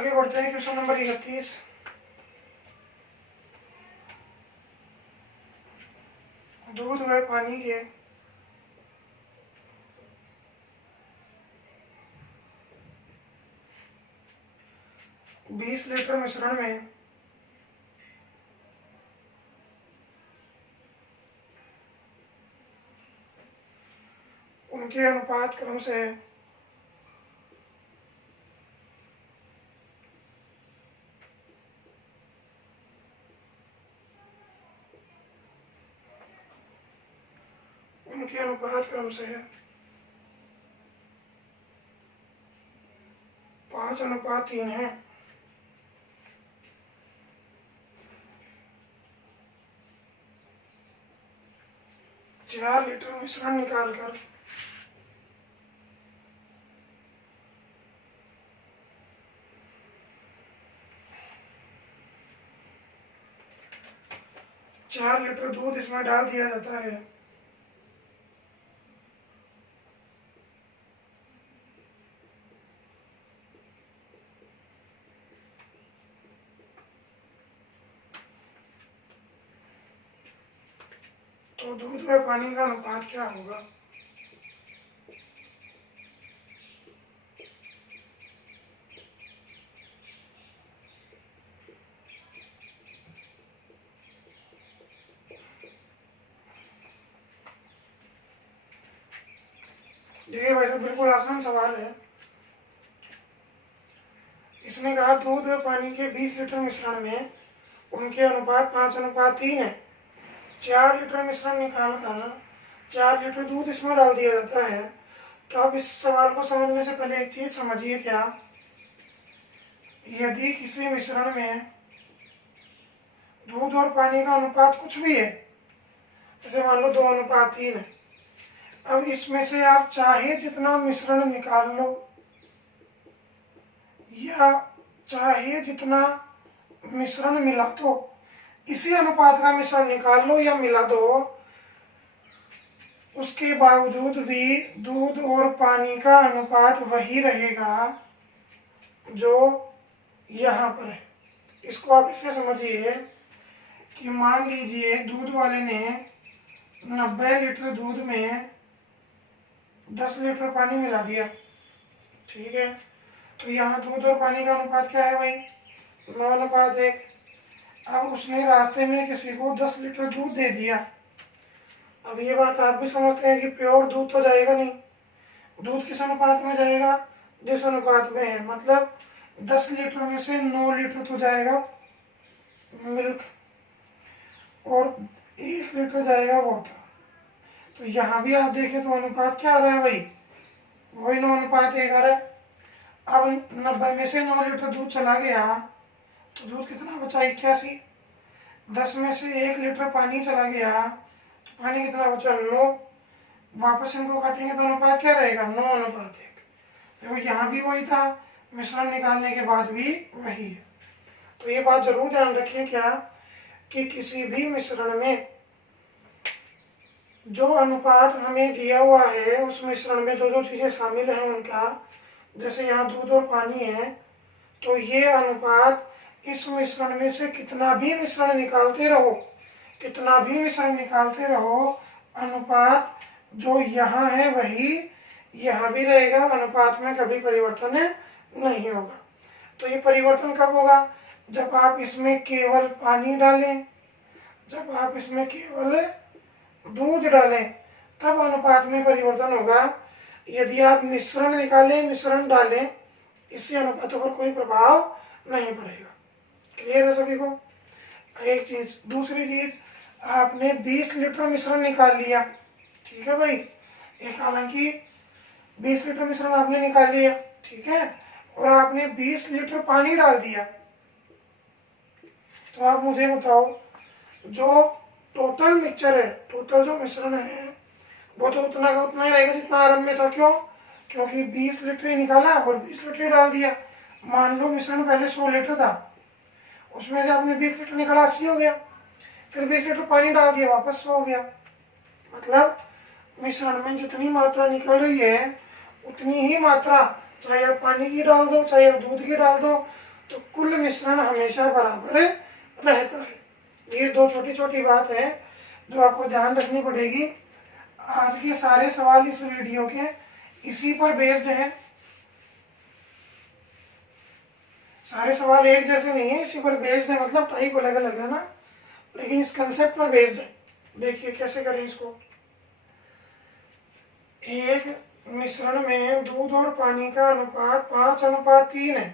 आगे बढ़ते हैं क्वेश्चन नंबर 31। दूध व पानी के 20 लीटर मिश्रण में उनके अनुपात क्रम से उनके अनुपात क्रम से 5:3 है। 4 लीटर मिश्रण निकालकर चार लीटर दूध इसमें डाल दिया जाता है। तो दूध व पानी का अनुपात क्या होगा? देखिए भाई साहब, बिल्कुल आसान सवाल है। इसने कहा दूध व पानी के 20 लीटर मिश्रण में उनके अनुपात 5:3 है। 4 लीटर मिश्रण निकाल कर 4 लीटर दूध इसमें डाल दिया जाता है। तो अब इस सवाल को समझने से पहले एक चीज समझिए, क्या यदि किसी मिश्रण में दूध और पानी का अनुपात कुछ भी है, जैसे मान लो 2:3 है, अब इसमें से आप चाहे जितना मिश्रण निकाल लो या चाहे जितना मिश्रण मिला दो, इसी अनुपात का मिश्रण निकाल लो या मिला दो, उसके बावजूद भी दूध और पानी का अनुपात वही रहेगा जो यहाँ पर है। इसको आप ऐसे समझिए कि मान लीजिए दूध वाले ने 90 लीटर दूध में 10 लीटर पानी मिला दिया, ठीक है। तो यहाँ दूध और पानी का अनुपात क्या है भाई? 9:1। अब उसने रास्ते में किसी को 10 लीटर दूध दे दिया। अब ये बात आप भी समझते हैं कि प्योर दूध तो जाएगा नहीं। दूध किस अनुपात में जाएगा? जिस अनुपात में है, मतलब 10 लीटर में से 9 लीटर तो जाएगा मिल्क और 1 लीटर जाएगा वाटर। तो यहाँ भी आप देखें तो अनुपात क्या आ रहा है भाई? वही 9:1 आ रहा है। अब 90 में से 9 लीटर दूध चला गया तो दूध कितना बचा? 81। 10 में से 1 लीटर पानी चला गया तो पानी कितना बचा? 9। वापस इनको काटेंगे तो अनुपात क्या रहेगा? 9:1। देखो यहाँ भी वही था, मिश्रण निकालने के बाद भी वही है। तो ये बात जरूर ध्यान रखिए क्या कि किसी भी मिश्रण में जो अनुपात हमें दिया हुआ है, उस मिश्रण में जो जो चीज़ें शामिल हैं उनका, जैसे यहाँ दूध और पानी है, तो ये अनुपात इस मिश्रण में से कितना भी मिश्रण निकालते रहो, कितना भी मिश्रण निकालते रहो, अनुपात जो यहाँ है वही यहाँ भी रहेगा। अनुपात में कभी परिवर्तन नहीं होगा। तो ये परिवर्तन कब होगा? जब आप इसमें केवल पानी डालें, जब आप इसमें केवल दूध डालें, तब अनुपात में परिवर्तन होगा। यदि आप मिश्रण निकालें, मिश्रण डालें, इससे अनुपातों पर कोई प्रभाव नहीं पड़ेगा। क्लियर है सभी को? एक चीज। दूसरी चीज, आपने 20 लीटर मिश्रण निकाल लिया, ठीक है भाई। एक हालांकि 20 लीटर मिश्रण आपने निकाल लिया, ठीक है, और आपने 20 लीटर पानी डाल दिया। तो आप मुझे बताओ, जो टोटल मिक्सचर है, टोटल जो मिश्रण है, वो तो उतना का उतना ही रहेगा जितना आरंभ में था। क्यों? क्योंकि 20 लीटर ही निकाला और 20 लीटर ही डाल दिया। मान लो मिश्रण पहले 100 लीटर था, उसमें से आपने 20 लीटर निकाला, 80 हो गया। फिर 20 लीटर पानी डाल दिया, वापस 100 हो गया। मतलब मिश्रण में जितनी मात्रा निकल रही है उतनी ही मात्रा, चाहे आप पानी की डाल दो, चाहे आप दूध की डाल दो, तो कुल मिश्रण हमेशा बराबर रहता है। ये दो छोटी छोटी बात है जो आपको ध्यान रखनी पड़ेगी। आज के सारे सवाल इस वीडियो के इसी पर बेस्ड हैं। सारे सवाल एक जैसे नहीं है, इसी पर बेस्ड है, मतलब टाइप अलग अलग है ना, लेकिन इस कंसेप्ट पर बेस्ड है। देखिए कैसे करें इसको। एक मिश्रण में दूध और पानी का अनुपात 5:3 है,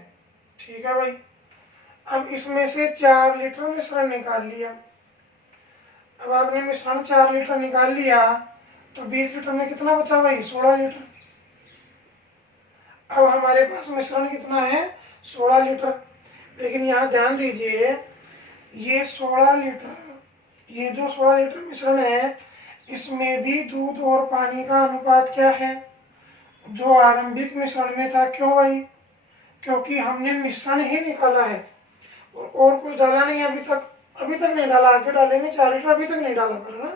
ठीक है भाई। अब इसमें से 4 लीटर मिश्रण निकाल लिया। अब आपने मिश्रण 4 लीटर निकाल लिया तो 20 लीटर में कितना बचा भाई? 16 लीटर। अब हमारे पास मिश्रण कितना है? 16 लीटर। लेकिन यहाँ ध्यान दीजिए, ये 16 लीटर, ये जो 16 लीटर मिश्रण है, इसमें भी दूध और पानी का अनुपात क्या है? जो आरंभिक मिश्रण में था। क्यों भाई? क्योंकि हमने मिश्रण ही निकाला है और कुछ डाला नहीं अभी तक। अभी तक नहीं डाला, आगे डालेंगे। 4 लीटर अभी तक नहीं डाला पर ना।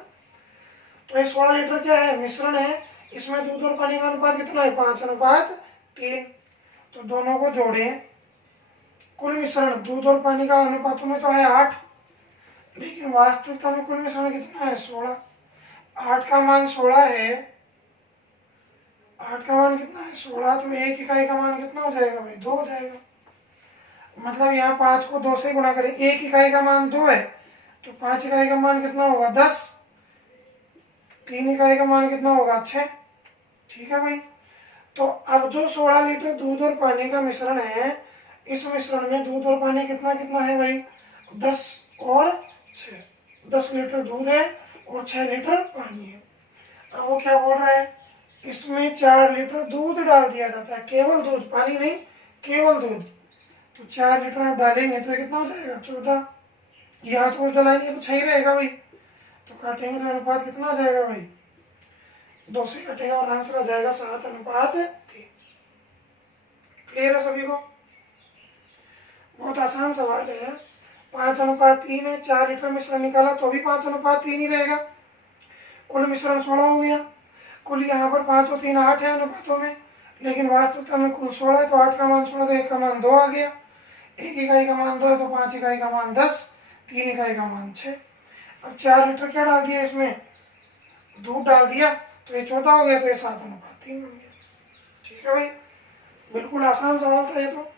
तो ये 16 लीटर क्या है? मिश्रण है। इसमें दूध और पानी का अनुपात कितना है? 5:3। तो दोनों को जोड़ें। कुल मिश्रण दूध और पानी का अनुपातों में तो है 8, लेकिन वास्तविकता में कुल मिश्रण कितना है? 16। 8 का मान 16 है। 8 का मान कितना है? 16। तो 1 इकाई का मान कितना हो जाएगा भाई? 2 हो जाएगा। मतलब यहाँ 5 को 2 से गुणा करें, 1 इकाई का मान 2 है, तो 5 इकाई का मान कितना होगा? 10। 3 इकाई का मान कितना होगा? 6। ठीक है भाई। तो अब जो 16 लीटर दूध और पानी का मिश्रण है, इस मिश्रण में दूध और पानी कितना कितना है भाई? 10 और 6। 10 लीटर दूध है और 6 लीटर पानी है। अब वो क्या बोल रहा है? इसमें 4 लीटर दूध डाल दिया जाता है, केवल दूध, पानी नहीं, केवल दूध। तो 4 लीटर आप डालेंगे तो कितना हो जाएगा? 14। यहाँ तो कुछ डालेंगे तो 6 ही रहेगा भाई। तो काटेंगे तो अनुपात कितना आ जाएगा भाई? 2 से कटेगा और आंसर आ जाएगा 7:3। क्लियर है सभी को? बहुत आसान सवाल है। 5:3 है। 4 लीटर मिश्रण निकाला तो भी 5:3 ही रहेगा। कुल मिश्रण 16 हो गया। कुल यहाँ पर 5 और 3 8 है अनुपातों में, लेकिन वास्तविकता में कुल 16 है। तो 8 का मान 16, तो 1 का मान 2 आ गया। 1 इकाई का मान 2 है तो 5 इकाई का मान 10, 3 इकाई का मान 6। अब 4 लीटर क्या डाल दिया इसमें? दूध डाल दिया, तो ये 14 हो गया, तो ये 7:3 बन गया। ठीक है भाई, बिल्कुल आसान सवाल था ये तो।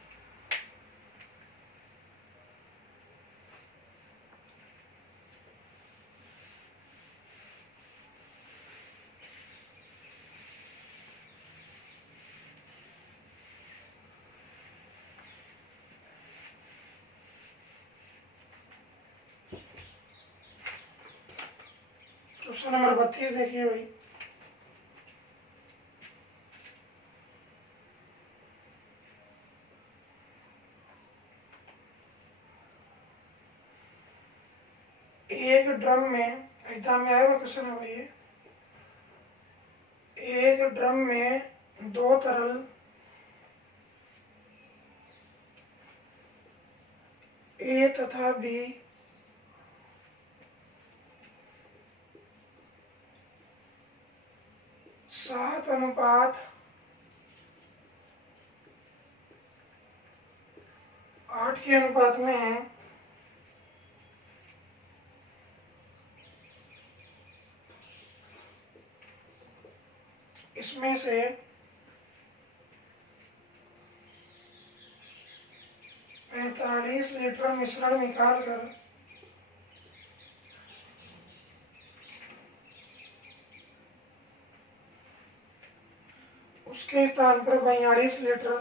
क्वेश्चन नंबर 32 देखिए भाई। एक ड्रम में, एग्जाम में आएगा क्वेश्चन है भाई। एक ड्रम में 2 तरल ए तथा बी सात अनुपात 8 के अनुपात में है। इसमें से 45 लीटर मिश्रण निकालकर उसके स्थान पर 42 लीटर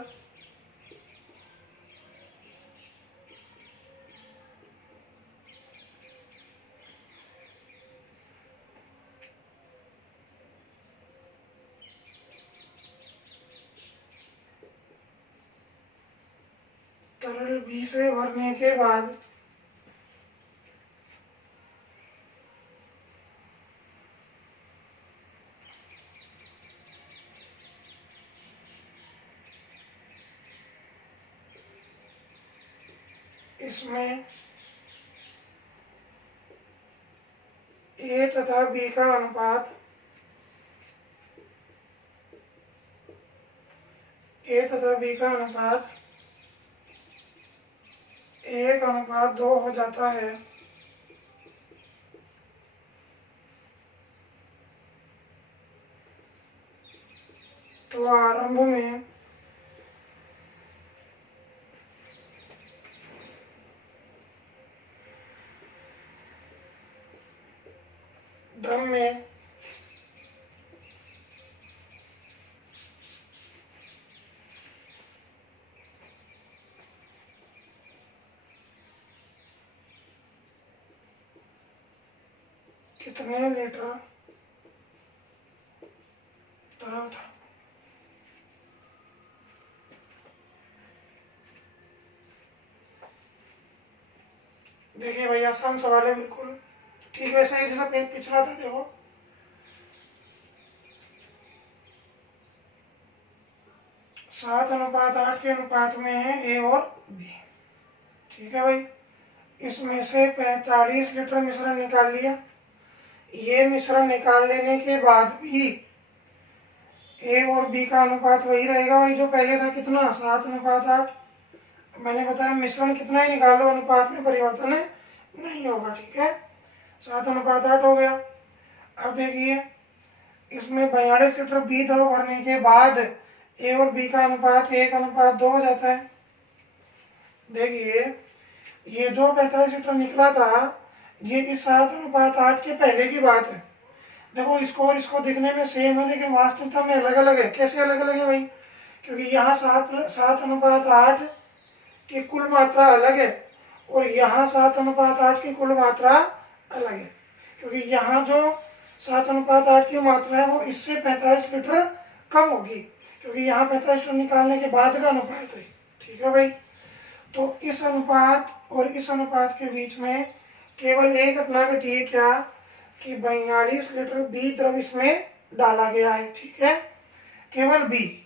तरल बी से भरने के बाद इसमें ए तथा बी का अनुपात, ए तथा बी का अनुपात 1:2 हो जाता है। तो आरंभ में ड्रम में कितने लीटर तरल था। देखिए भाई आसान सवाल है बिल्कुल, ठीक वैसा ही जैसा पिछला था। देखो 7:8 के अनुपात में है ए और बी। ठीक है भाई, इसमें से 45 लीटर मिश्रण निकाल लिया। ये मिश्रण निकाल लेने के बाद भी ए और बी का अनुपात वही रहेगा भाई जो पहले था। कितना? 7:8। मैंने बताया मिश्रण कितना ही निकालो अनुपात में परिवर्तन नहीं होगा। ठीक है, 7:8 हो गया। अब देखिए इसमें 42 लीटर बी द्रव भरने के बाद ए और बी का अनुपात 1:2 हो जाता है। देखिए ये जो 45 लीटर निकला था ये इस 7:8 के पहले की बात है। देखो इसको और इसको दिखने में सेम है लेकिन वास्तविकता में अलग अलग है। कैसे अलग अलग है भाई? क्योंकि यहाँ 7:8 की कुल मात्रा अलग है और यहाँ 7:8 की कुल मात्रा अलग है। क्योंकि यहाँ जो 7:8 की मात्रा है वो इससे 45 लीटर कम होगी, क्योंकि यहाँ 45 लीटर निकालने के बाद का अनुपात है। ठीक है भाई, तो इस अनुपात और इस अनुपात के बीच में केवल एक घटना घटी है। क्या? कि 42 लीटर बी द्रव इसमें डाला गया है। ठीक है, केवल बी,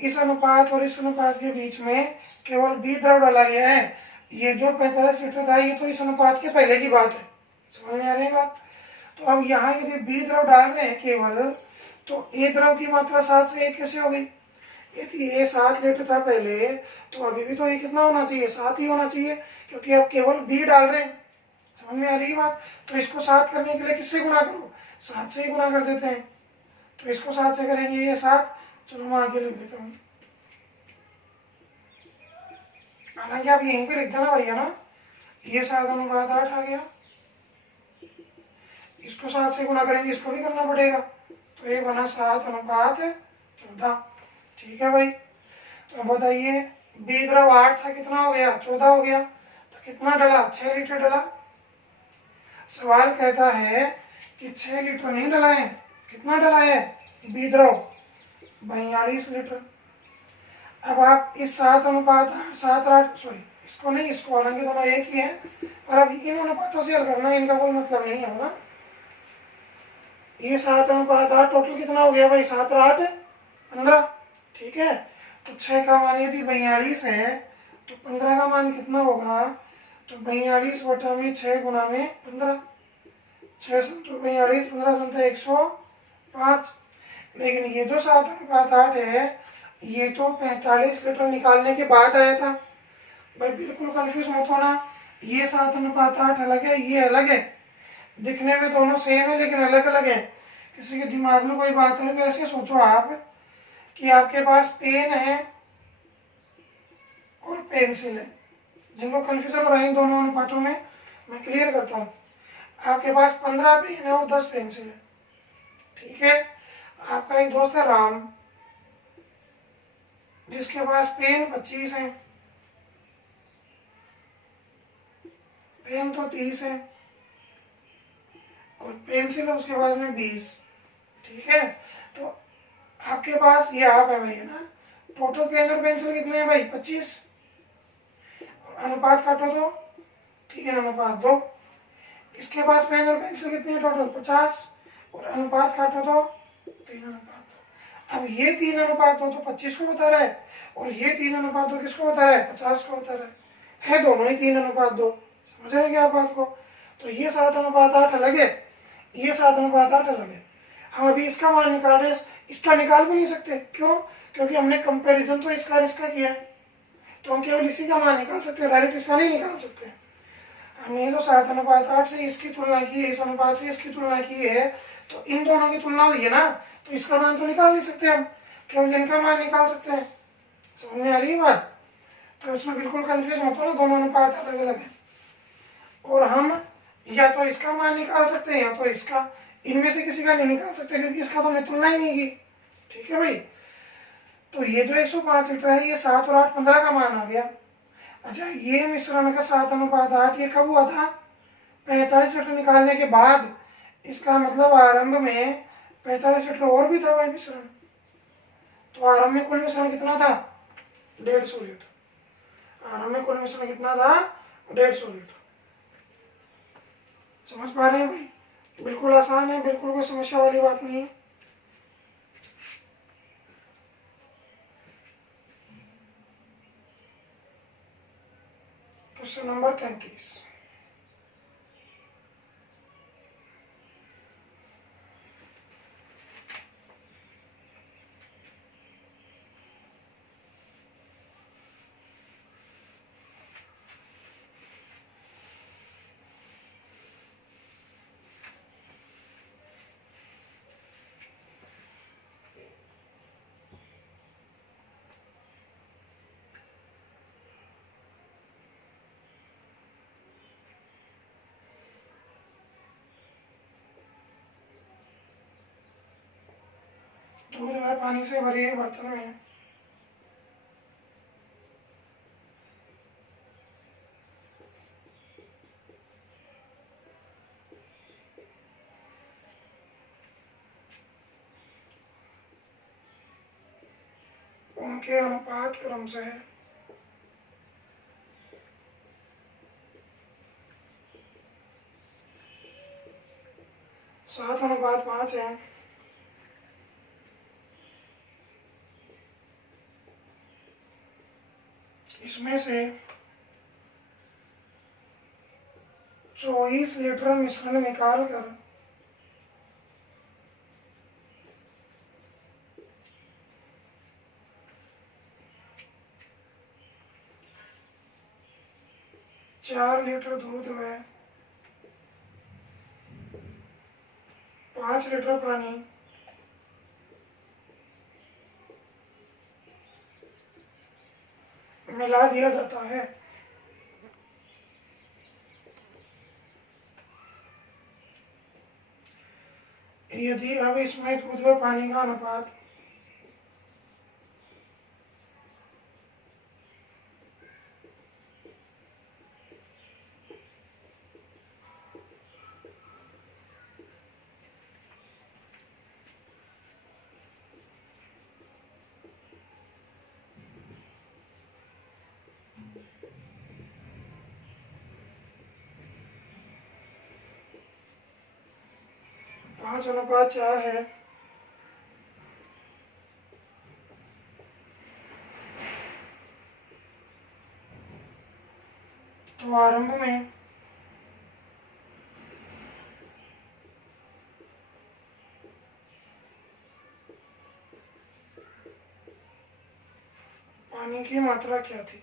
इस अनुपात और इस अनुपात के बीच में केवल बी द्रव डाला गया है। ये जो 45 लीटर था ये तो इस अनुपात के पहले की बात है। समझ में आ रही है बात? तो अब यहाँ यदि बी द्रव डाल रहे हैं केवल, तो ए द्रव की मात्रा 7 से 1 कैसे हो गई? यदि ए 7 लीटर था पहले तो अभी भी तो ये कितना होना चाहिए? 7 ही होना चाहिए, क्योंकि आप केवल बी डाल रहे हैं। समझ में आ रही है बात? तो इसको 7 करने के लिए किससे गुणा करो? 7 से ही गुणा कर देते हैं। तो इसको 7 से करेंगे, ये 7। चलो मैं आगे लिख देता हूँ। हालांकि आप यहीं पे लिख देना भैया ना, ये 7:8 आ गया। इसको 7 से गुणा करेंगे, इसको भी करना पड़ेगा, तो ये बना 7:14। ठीक है भाई, तो बताइए बी द्रव 8 था, कितना हो गया? 14 हो गया। तो कितना डला? 6 लीटर डला। सवाल कहता है कि 6 लीटर नहीं डला है। कितना डला है बी द्रव? 42 लीटर। अब आप इस 7:8 सॉरी इसको नहीं, इसको, हालांकि दोनों एक ही है, पर अब इन अनुपातों से हल करना, इनका कोई मतलब नहीं है ना। ये 7:8 टोटल कितना हो गया भाई? 7 और 8 15। ठीक है, तो 6 का मान यदि 42 है तो 15 का मान कितना होगा? तो 42/6 गुना में 15। 6 संतो 42, 15 संतो 105। लेकिन ये जो 7:8 है ये तो 45 लीटर निकालने के बाद आया था। भाई बिल्कुल कंफ्यूज मत होना, ये 7:8 अलग है, ये अलग है। दिखने में दोनों सेम है लेकिन अलग अलग है। किसी के दिमाग में कोई बात है तो ऐसे सोचो आप कि आपके पास पेन है और पेंसिल है। जिनको कंफ्यूजन हो रहा है इन दोनों अनुपातों में, मैं क्लियर करता हूँ। आपके पास 15 पेन है और 10 पेंसिल है। ठीक है, आपका एक दोस्त है राम, जिसके पास पेन 25 है, पेन तो 30 है और पेंसिल है उसके पास में 20। ठीक है, तो आपके पास ये आप है भाई, है ना। टोटल पेन और पेंसिल कितने हैं भाई? 25। और अनुपात काटो तो 3:2। इसके पास पेन और पेंसिल कितने हैं? टोटल 50। और अनुपात काटो तो 3:2। अब ये 3:2 तो 25 को बता रहा है और ये 3:2 किसको बता रहा है? 50 को बता रहा है दोनों ही 3:2। समझ रहे हैं क्या आप बात को? तो ये 7:8 अलग है, ये 7:8 अलग है। हम अभी इसका मान निकाल रहे हैं, इसका निकाल भी नहीं सकते। क्यों? क्योंकि हमने कंपैरिजन तो इसका और इसका किया है। तो हम केवल इसी का मान निकाल सकते हैं, डायरेक्ट इसका नहीं निकाल सकते। हमने तो 7:8 से इसकी तुलना की है, इस अनुपात से इसकी तुलना की है, तो इन दोनों की तुलना हुई है ना, तो इसका मान तो निकाल नहीं सकते हम, केवल इनका मान निकाल सकते हैं। समझ में आ रही है बात? तो इसमें बिल्कुल कंफ्यूज मत हो ना, दोनों अनुपात अलग अलग है। और हम या तो इसका मान निकाल सकते हैं या तो इसका, इनमें से किसी का नहीं निकाल सकते क्योंकि इसका तो हमने तुलना ही नहीं की। ठीक है भाई, तो ये जो 105 लीटर है ये 7 और 8 15 का मान आ गया। अच्छा, ये मिश्रण का 7:8 ये कब हुआ था? 45 लीटर निकालने के बाद। इसका मतलब आरंभ में 45 लीटर और भी था भाई मिश्रण। तो आरंभ में कुल मिश्रण कितना था? 150 लीटर। आरंभ में कुल मिश्रण कितना था? 150 लीटर। समझ पा रहे हैं भाई? बिल्कुल आसान है, बिल्कुल कोई समस्या वाली बात नहीं है। Question number 33। दूध जो है पानी से भरी है बर्तन में है। उनके अनुपात क्रम से है 7:5 है। इसमें से 24 लीटर मिश्रण निकाल कर 4 लीटर दूध में 5 लीटर पानी मिला दिया जाता है। यदि अब इसमें दूध व पानी का अनुपात 5:4 है, तो आरंभ में पानी की मात्रा क्या थी?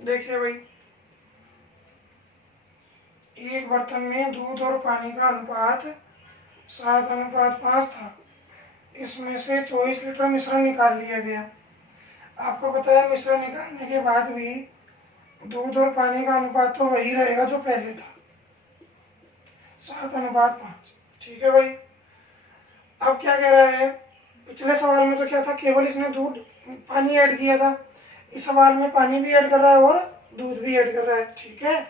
देखिए भाई, एक बर्तन में दूध और पानी का अनुपात 7:5 था। इसमें से 24 लीटर मिश्रण निकाल लिया गया। आपको पता है मिश्रण निकालने के बाद भी दूध और पानी का अनुपात तो वही रहेगा जो पहले था, 7:5। ठीक है भाई। अब क्या कह रहा है? पिछले सवाल में तो क्या था, केवल इसने दूध पानी ऐड किया था। इस सवाल में पानी भी ऐड कर रहा है और दूध भी ऐड कर रहा है। ठीक है,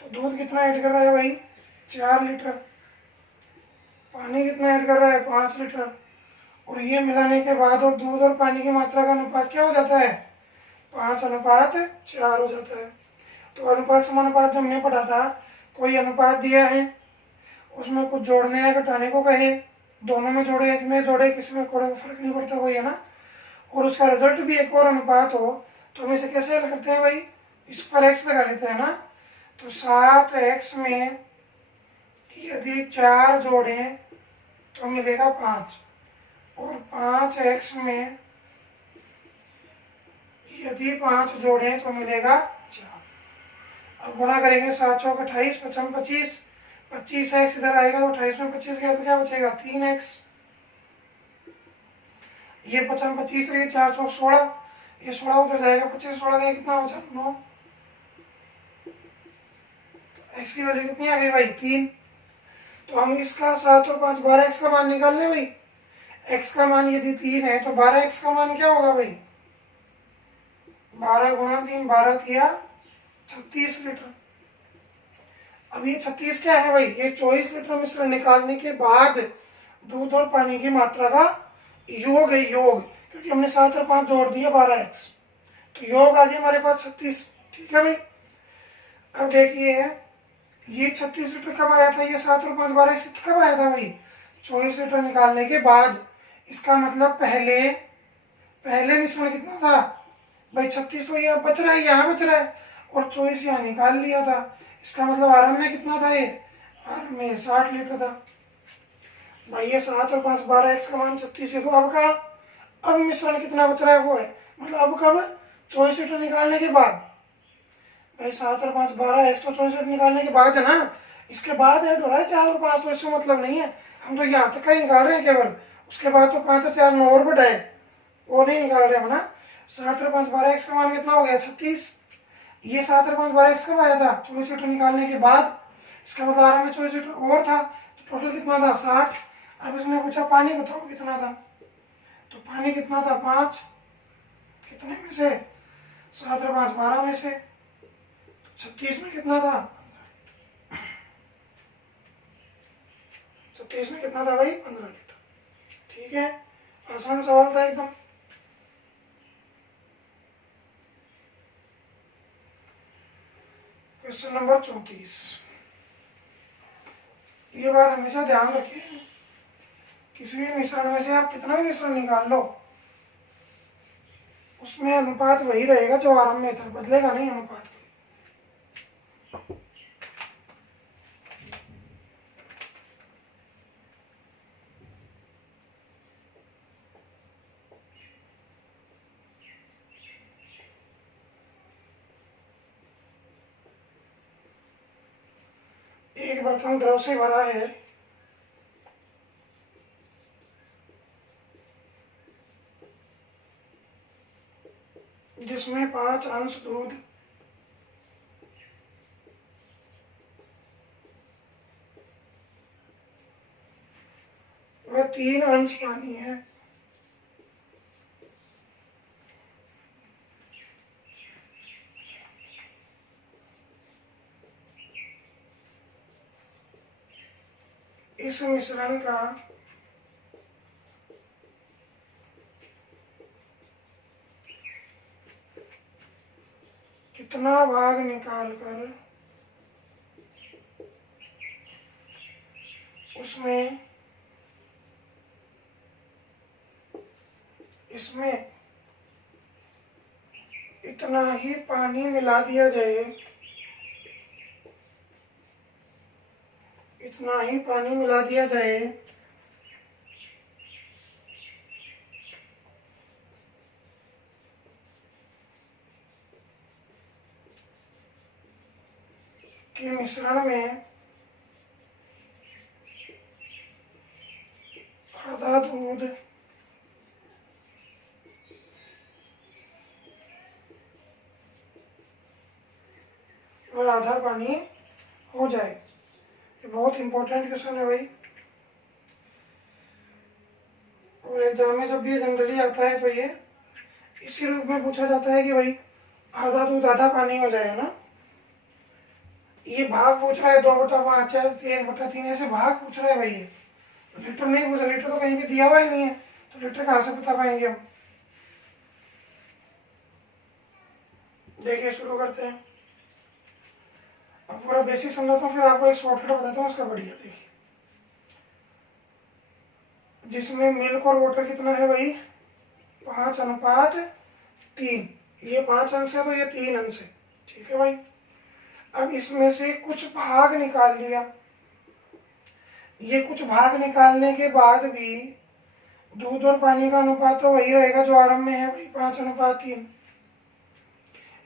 तो दूध कितना ऐड कर रहा है भाई? 4 लीटर। पानी कितना ऐड कर रहा है? 5 लीटर। और ये मिलाने के बाद और दूध और पानी की मात्रा का अनुपात क्या हो जाता है? 5:4 हो जाता है। तो अनुपात समानुपात जो हमने पढ़ा था, कोई अनुपात दिया है, उसमें कुछ जोड़ने या घटाने को कहे, दोनों में जोड़े, एक में जोड़े, किसी में कोड़े में फर्क नहीं पड़ता, वही है ना। और उसका रिजल्ट भी एक और अनुपात हो तो हम इसे कैसे हल करते हैं भाई, इस पर x लगा लेते हैं ना। तो 7x में यदि 4 जोड़ें तो मिलेगा 5, और 5x में यदि 5 जोड़ें तो मिलेगा 4। अब गुणा करेंगे, 7 चौक 28, 5 25, 25x इधर आएगा तो 28 में 25 गया तो क्या बचेगा 3x। ये 5 25 रही, 4 चौक 16, ये 16 उधर जाएगा, 25 16 गया, कितना बचा 9। x की वैल्यू कितनी आ गई भाई 3। तो हम इसका 7 और 5 12x का मान निकाल ले भाई। x का मान यदि 3 है तो 12x का मान क्या होगा भाई, 12 गुणा 3, 12 तिया 36 लीटर। अब ये 36 क्या है भाई, ये 24 लीटर मिश्रण निकालने के बाद दूध और पानी की मात्रा का योग है, योग, क्योंकि हमने 7 और 5 जोड़ दिया 12x, तो योग आ गया हमारे पास 36। ठीक है भाई। अब देखिए ये 36 लीटर कब आया था, ये 7 और 5 12x कब आया था भाई, 24 लीटर निकालने के बाद। इसका मतलब पहले मिश्रण कितना था भाई 36, तो ये अब बच रहा है, यहाँ बच रहा है, और 24 यहाँ निकाल लिया था। इसका मतलब आरंभ में कितना था, ये आरंभ में 60 लीटर था भाई। ये 7 और 5 12x का मान 36 है, तो अब का अब मिश्रण कितना बच रहा है वो है, मतलब अब कब 24 लीटर निकालने के बाद भाई। 7 और 5 12x तो 24 लीटर निकालने के बाद है ना, इसके बाद ऐड हो रहा है 4 और 5, तो इससे मतलब नहीं है, हम तो यहाँ तक का ही निकाल रहे हैं केवल। उसके बाद तो 5 और 4 9 और बढ़ाए, वो नहीं निकाल रहे हम ना। 7 और 5 12x का मान कितना हो गया 36। ये 7 और 5 12x कब आया था, 24 लीटर निकालने के बाद। इसका मतलब आरंभ में 24 लीटर और था, तो टोटल कितना था 60। अब इसने पूछा पानी बताओ कितना था, तो पानी कितना था 5, कितने में से 7 और 5 12 में से, तो 36 में कितना था 36 में कितना था भाई 15 लीटर। ठीक है, आसान सवाल था एकदम। Question number 34। ये बात हमेशा ध्यान रखिए, किसी भी मिश्रण में से आप कितना भी मिश्रण निकाल लो, उसमें अनुपात वही रहेगा जो आरंभ में था, बदलेगा नहीं अनुपात। एक बर्तन द्रव से भरा है, जिसमें 5 अंश दूध व 3 अंश पानी है। इस मिश्रण का कितना भाग निकालकर उसमें इसमें इतना ही पानी मिला दिया जाए, इतना ही पानी मिला दिया जाए कि मिश्रण में आधा दूध व आधा पानी हो जाए। ये बहुत इंपॉर्टेंट क्वेश्चन है भाई, और एग्जाम में जब भी जनरली आता है तो ये इसी रूप में पूछा जाता है कि भाई आधा दूध आधा पानी हो जाए ना। ये भाग पूछ रहा है 2/5 है, 1/3 ऐसे भाग पूछ रहा है भाई। ये लीटर नहीं पूछ रहा, लीटर तो कहीं भी दिया हुआ ही नहीं है, तो लीटर कहाँ से बता पाएंगे हम। देखिए शुरू करते हैं। अब पूरा बेसिक समझाता हूँ, फिर आपको एक शॉर्टकट बताता हूँ उसका बढ़िया। देखिए जिसमें मिल्क और वाटर कितना है भाई, 5:3। ये 5 अंश है तो ये 3 अंश है, ठीक है भाई। अब इसमें से कुछ भाग निकाल लिया, ये कुछ भाग निकालने के बाद भी दूध और पानी का अनुपात तो वही रहेगा जो आरंभ में है भाई, 5:3।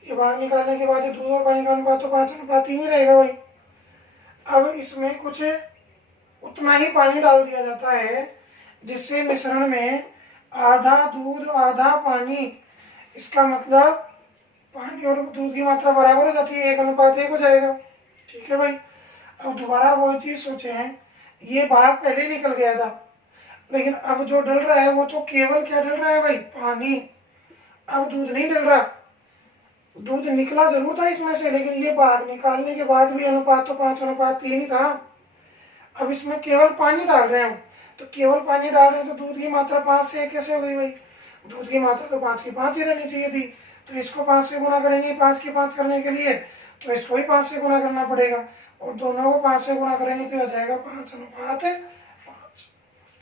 ये भाग निकालने के बाद ये दूध और पानी का अनुपात तो 5:3 ही रहेगा भाई। अब इसमें कुछ उतना ही पानी डाल दिया जाता है जिससे मिश्रण में आधा दूध आधा पानी, इसका मतलब पानी और दूध की मात्रा बराबर हो जाती है, 1:1 हो जाएगा, ठीक है भाई। अब दोबारा वो चीज सोचें, ये भाग पहले ही निकल गया था, लेकिन अब जो डल रहा है वो तो केवल क्या डल रहा है भाई, पानी। अब दूध नहीं डल रहा, दूध निकला जरूर था इसमें से, लेकिन ये भाग निकालने के बाद भी अनुपात तो 5:3 ही था। अब इसमें केवल पानी डाल रहे हैं हम, तो केवल पानी डाल रहे हैं तो दूध की मात्रा 5 से 1 कैसे हो गई भाई, दूध की मात्रा तो 5 की 5 ही रहनी चाहिए थी। तो इसको 5 से गुणा करेंगे 5 की 5 करने के लिए, तो इसको ही 5 से गुणा करना पड़ेगा, और दोनों को 5 से गुणा करेंगे तो आ जाएगा 5:5।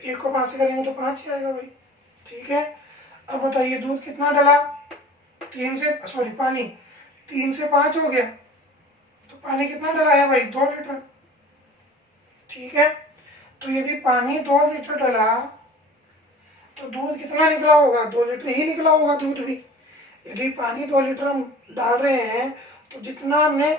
एक को 5 से करेंगे तो 5 ही आएगा भाई, ठीक है। अब बताइए दूध कितना डला, पानी 3 से 5 हो गया, तो पानी कितना डला है भाई, 2 लीटर, ठीक है। तो यदि पानी 2 लीटर डला तो दूध कितना निकला होगा, 2 लीटर ही निकला होगा दूध भी। यदि पानी 2 लीटर हम डाल रहे हैं तो जितना हमने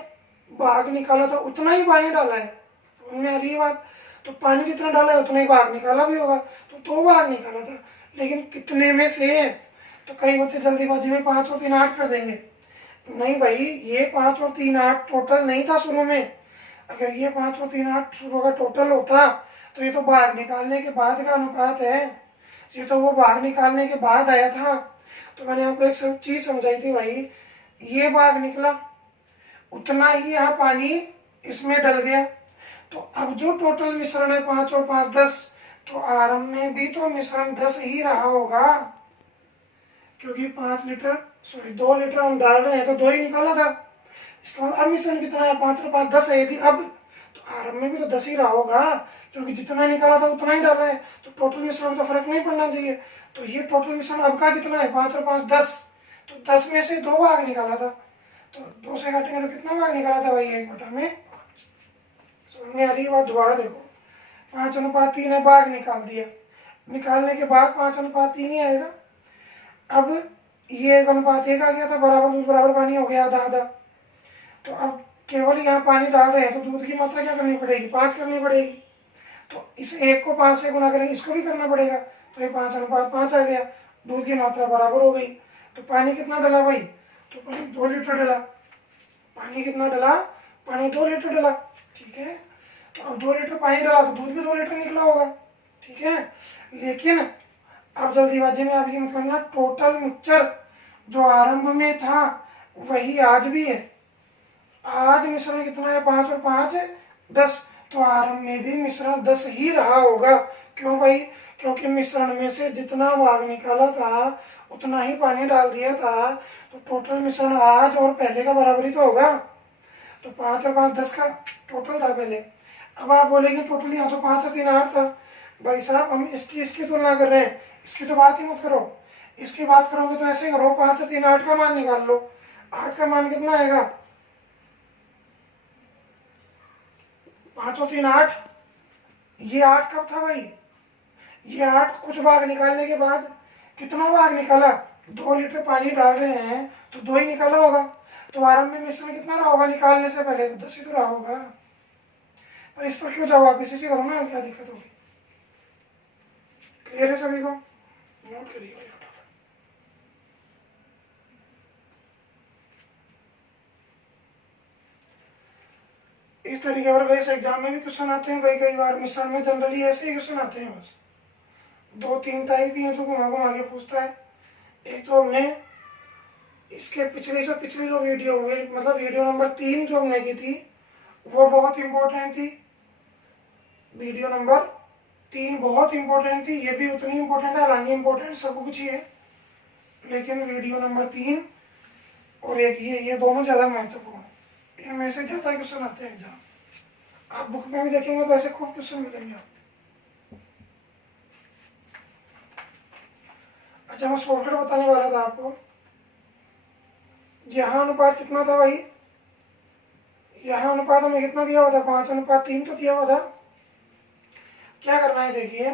भाग निकाला था उतना ही पानी डाला है, तो उनमें आ रही है बात। तो पानी जितना डाला है उतना ही भाग निकाला भी होगा, तो 2 भाग निकाला था, लेकिन कितने में से। तो कई बच्चे जल्दीबाजी में 5 और 3 8 कर देंगे, नहीं भाई, ये 5 और 3 8 टोटल नहीं था शुरू में। अगर ये 5 और 3 8 शुरू का टोटल होता तो ये तो भाग निकालने के बाद का अनुपात है, ये तो वो भाग निकालने के बाद आया था। तो मैंने आपको एक चीज समझाई थी भाई, ये भाग निकला उतना ही यहाँ पानी इसमें डल गया, तो अब जो टोटल मिश्रण है 5 और 5 10, तो आरंभ में भी तो मिश्रण 10 ही रहा होगा, क्योंकि 2 लीटर हम डाल रहे हैं तो 2 ही निकाला था। इसका मतलब अब मिश्रण कितना है, 5 और 5 10 है, यदि अब तो आरंभ में भी तो 10 ही रहा होगा, क्योंकि जितना निकाला था उतना ही डाला है, तो टोटल मिश्रण में तो फर्क नहीं पड़ना चाहिए। तो ये टोटल मिश्रण अब का कितना है, 5 और 5 10, तो 10 में से 2 भाग निकाला था, तो 2 से काटेंगे तो कितना भाग निकाला था भाई, 1/5। समझ में आ रही है बात, दोबारा देखो, 5:3 है, भाग निकाल दिया, निकालने के बाद 5:3 ही आएगा। अब ये 1:1 आ गया था, बराबर दूध बराबर पानी हो गया, आधा आधा। तो अब केवल यहाँ पानी डाल रहे हैं तो दूध की मात्रा क्या करनी पड़ेगी, 5 करनी पड़ेगी। तो इस 1 को 5 से गुणा करेंगे, इसको भी करना पड़ेगा, तो ये 5:5 आ गया, दूध की मात्रा बराबर हो गई। तो पानी कितना डला भाई, तो पानी 2 लीटर डला, पानी कितना डला, पानी 2 लीटर डला, ठीक है। तो अब 2 लीटर पानी डला तो दूध भी 2 लीटर निकला होगा, ठीक है। लेकिन अब जल्दीबाजी में आप ये मत करना, टोटल मिक्सचर जो आरंभ में था वही आज भी है। आज मिश्रण कितना है, 5 और 5 10, तो आरंभ में भी मिश्रण 10 ही रहा होगा। क्यों भाई, क्योंकि मिश्रण में से जितना भाग निकाला था उतना ही पानी डाल दिया था, तो टोटल मिश्रण आज और पहले का बराबर ही तो होगा। तो 5 और 5 10 का टोटल था पहले। अब आप बोलेंगे टोटल यहाँ तो 5 और 3 8 था, भाई साहब हम इसकी तुलना कर रहे हैं, इसकी तो बात ही मत करो। इसकी बात करोगे तो ऐसे करो, 5 और 3 8 का मान निकाल लो, 8 का मान कितना आएगा, 5 और 3 8, ये 8 कब था भाई, ये 8 कुछ भाग निकालने के बाद कितना भाग निकाला, 2 लीटर पानी डाल रहे हैं तो 2 ही निकाला होगा। तो आरंभ में मिश्रण कितना रहा होगा निकालने से पहले, तो 10 ही तो रहा होगा। पर इस पर क्यों जाओ, आप इसी से करो ना, क्या दिक्कत होगी। क्लियर है सभी को, नोट करिए भाई फटाफट। इस तरीके पर वैसे एग्जाम में भी क्वेश्चन आते हैं भाई, कई बार मिश्रण में जनरली ऐसे ही क्वेश्चन आते हैं, बस 2-3 टाइप ही हैं जो घुमा घुमा के पूछता है। एक तो हमने इसके पिछली जो वीडियो मतलब वीडियो नंबर 3 जो हमने की थी वो बहुत इंपॉर्टेंट थी, वीडियो नंबर 3 बहुत इंपॉर्टेंट थी, ये भी उतनी इंपॉर्टेंट है, हालांकि इंपॉर्टेंट सब कुछ ही है, लेकिन वीडियो नंबर 3 और एक ये दोनों ज़्यादा महत्वपूर्ण है, इनमें से ज़्यादा क्वेश्चन आते हैं एग्जाम। आप बुक में भी देखेंगे तो ऐसे खूब क्वेश्चन मिलेंगे आपको। अच्छा, मैं शॉर्टकट बताने वाला था आपको। यहाँ अनुपात कितना था भाई, यहाँ अनुपात हमें कितना दिया हुआ था, 5:3 तो दिया हुआ था। क्या करना है देखिए,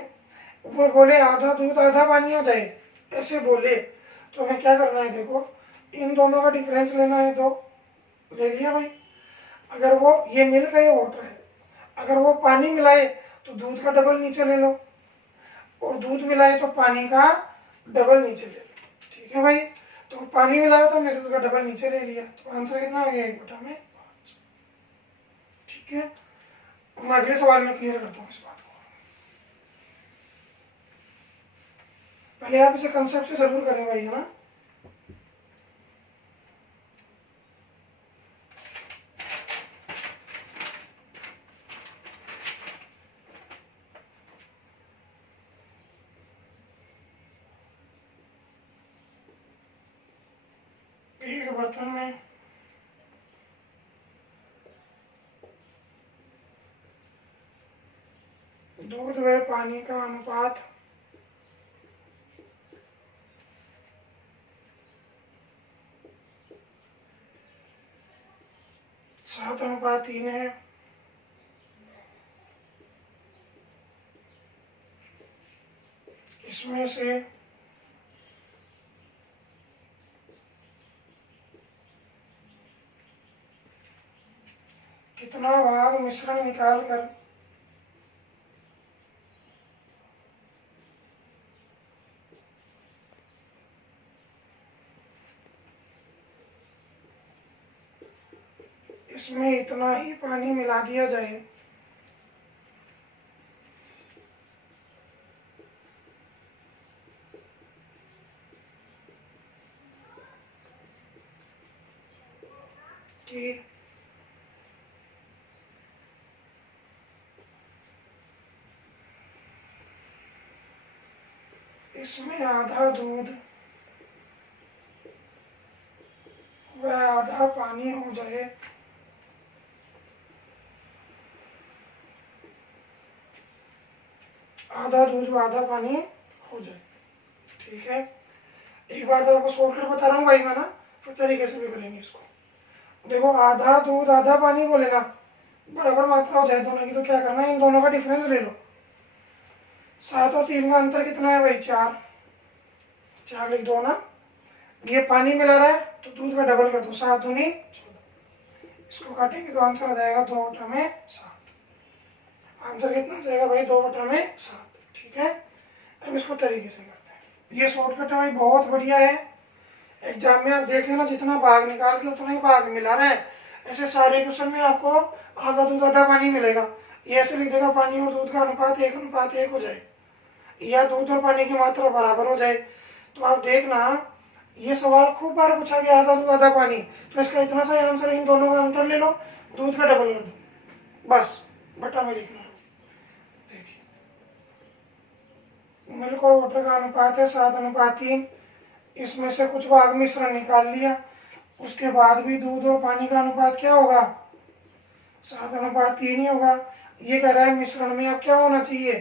वो बोले आधा दूध आधा पानी हो जाए, ऐसे बोले, तो हमें क्या करना है देखो, इन दोनों का डिफरेंस लेना है, दो ले लिया भाई। अगर वो ये मिल्क है, ये वाटर है, अगर वो पानी मिलाए तो दूध का डबल नीचे ले लो, और दूध मिलाए तो पानी का डबल नीचे ले लो। ठीक है भाई, तो पानी मिलाया तो हमने दूध का डबल नीचे ले लिया, तो आंसर कितना आ गया, 1/5। ठीक है, मैं अगले सवाल में क्लियर करता हूँ इस बात को। पहले आप इसे कंसेप्ट से जरूर करें भाई, है ना। एक बर्तन में दूध व पानी का अनुपात 7:3 है। इसमें से कितना भाग मिश्रण निकाल कर इसमें इतना ही पानी मिला दिया जाए। कि इसमें आधा दूध व आधा पानी हो जाए। आधा दूध व आधा पानी हो जाए। ठीक है, एक बार तो आपको शॉर्टकट बता रहा हूँ भाई मैं ना, फिर तरीके से भी करेंगे इसको। देखो, आधा दूध आधा पानी बोले ना, बराबर मात्रा हो जाए दोनों की, तो क्या करना है, इन दोनों का डिफरेंस ले लो। 7 और 3 का अंतर कितना है भाई, 4। 4 लिख दो ना। ये पानी मिला रहा है तो दूध का डबल कर दो, 7 दूनी 14। इसको काटेंगे तो आंसर आ जाएगा 2/7। आंसर कितना आ जाएगा भाई, 2/7। ठीक है, अब इसको तरीके से करते हैं। ये शॉर्टकट है भाई, बहुत बढ़िया है। एग्जाम में आप देख लेना, जितना भाग निकाल के उतना ही भाग मिला रहा है। ऐसे सारे क्वेश्चन में आपको आधा दूध आधा पानी मिलेगा। ये ऐसे लिख देगा, पानी और दूध का अनुपात 1:1 हो जाए, या दूध और पानी की मात्रा बराबर हो जाए। तो आप देखना, ये सवाल खूब बार पूछा गया, आधा दूध आधा पानी, तो इसका इतना सा आंसर है, इन दोनों का अंतर ले लो, दूध का डबल कर दो, बस बटा में लिखना। देखिए, मिल्क और वाटर का अनुपात है 7:3। इसमें से कुछ भाग मिश्रण निकाल लिया, उसके बाद भी दूध और पानी का अनुपात क्या होगा, 7:3 ही होगा। ये कह रहा है मिश्रण में अब क्या होना चाहिए,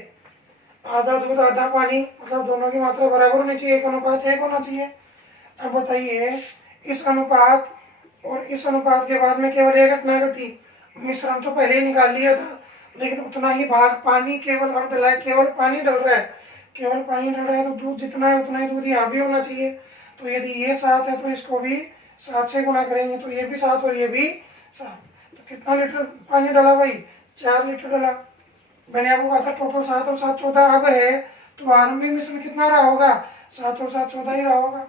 आधा दूध आधा पानी, मतलब दोनों की मात्रा बराबर होनी चाहिए, 1:1 होना चाहिए। अब बताइए, इस अनुपात और इस अनुपात के बाद में केवल एक घटना घटी, मिश्रण तो पहले ही निकाल लिया था, लेकिन उतना ही भाग पानी केवल अब डला है, केवल पानी डल रहा है, केवल पानी डल रहा है, तो दूध जितना है उतना ही दूध यहाँ भी होना चाहिए। तो यदि ये 7 है तो इसको भी 7 से गुणा करेंगे, तो ये भी 7 और ये भी 7। तो कितना लीटर पानी डला भाई, 4 लीटर डला। मैंने आपको कहा था टोटल 7 और 7 14 अब है, तो आरंभिक मिश्रण कितना रहा होगा, 7 और 7 14 ही रहा होगा।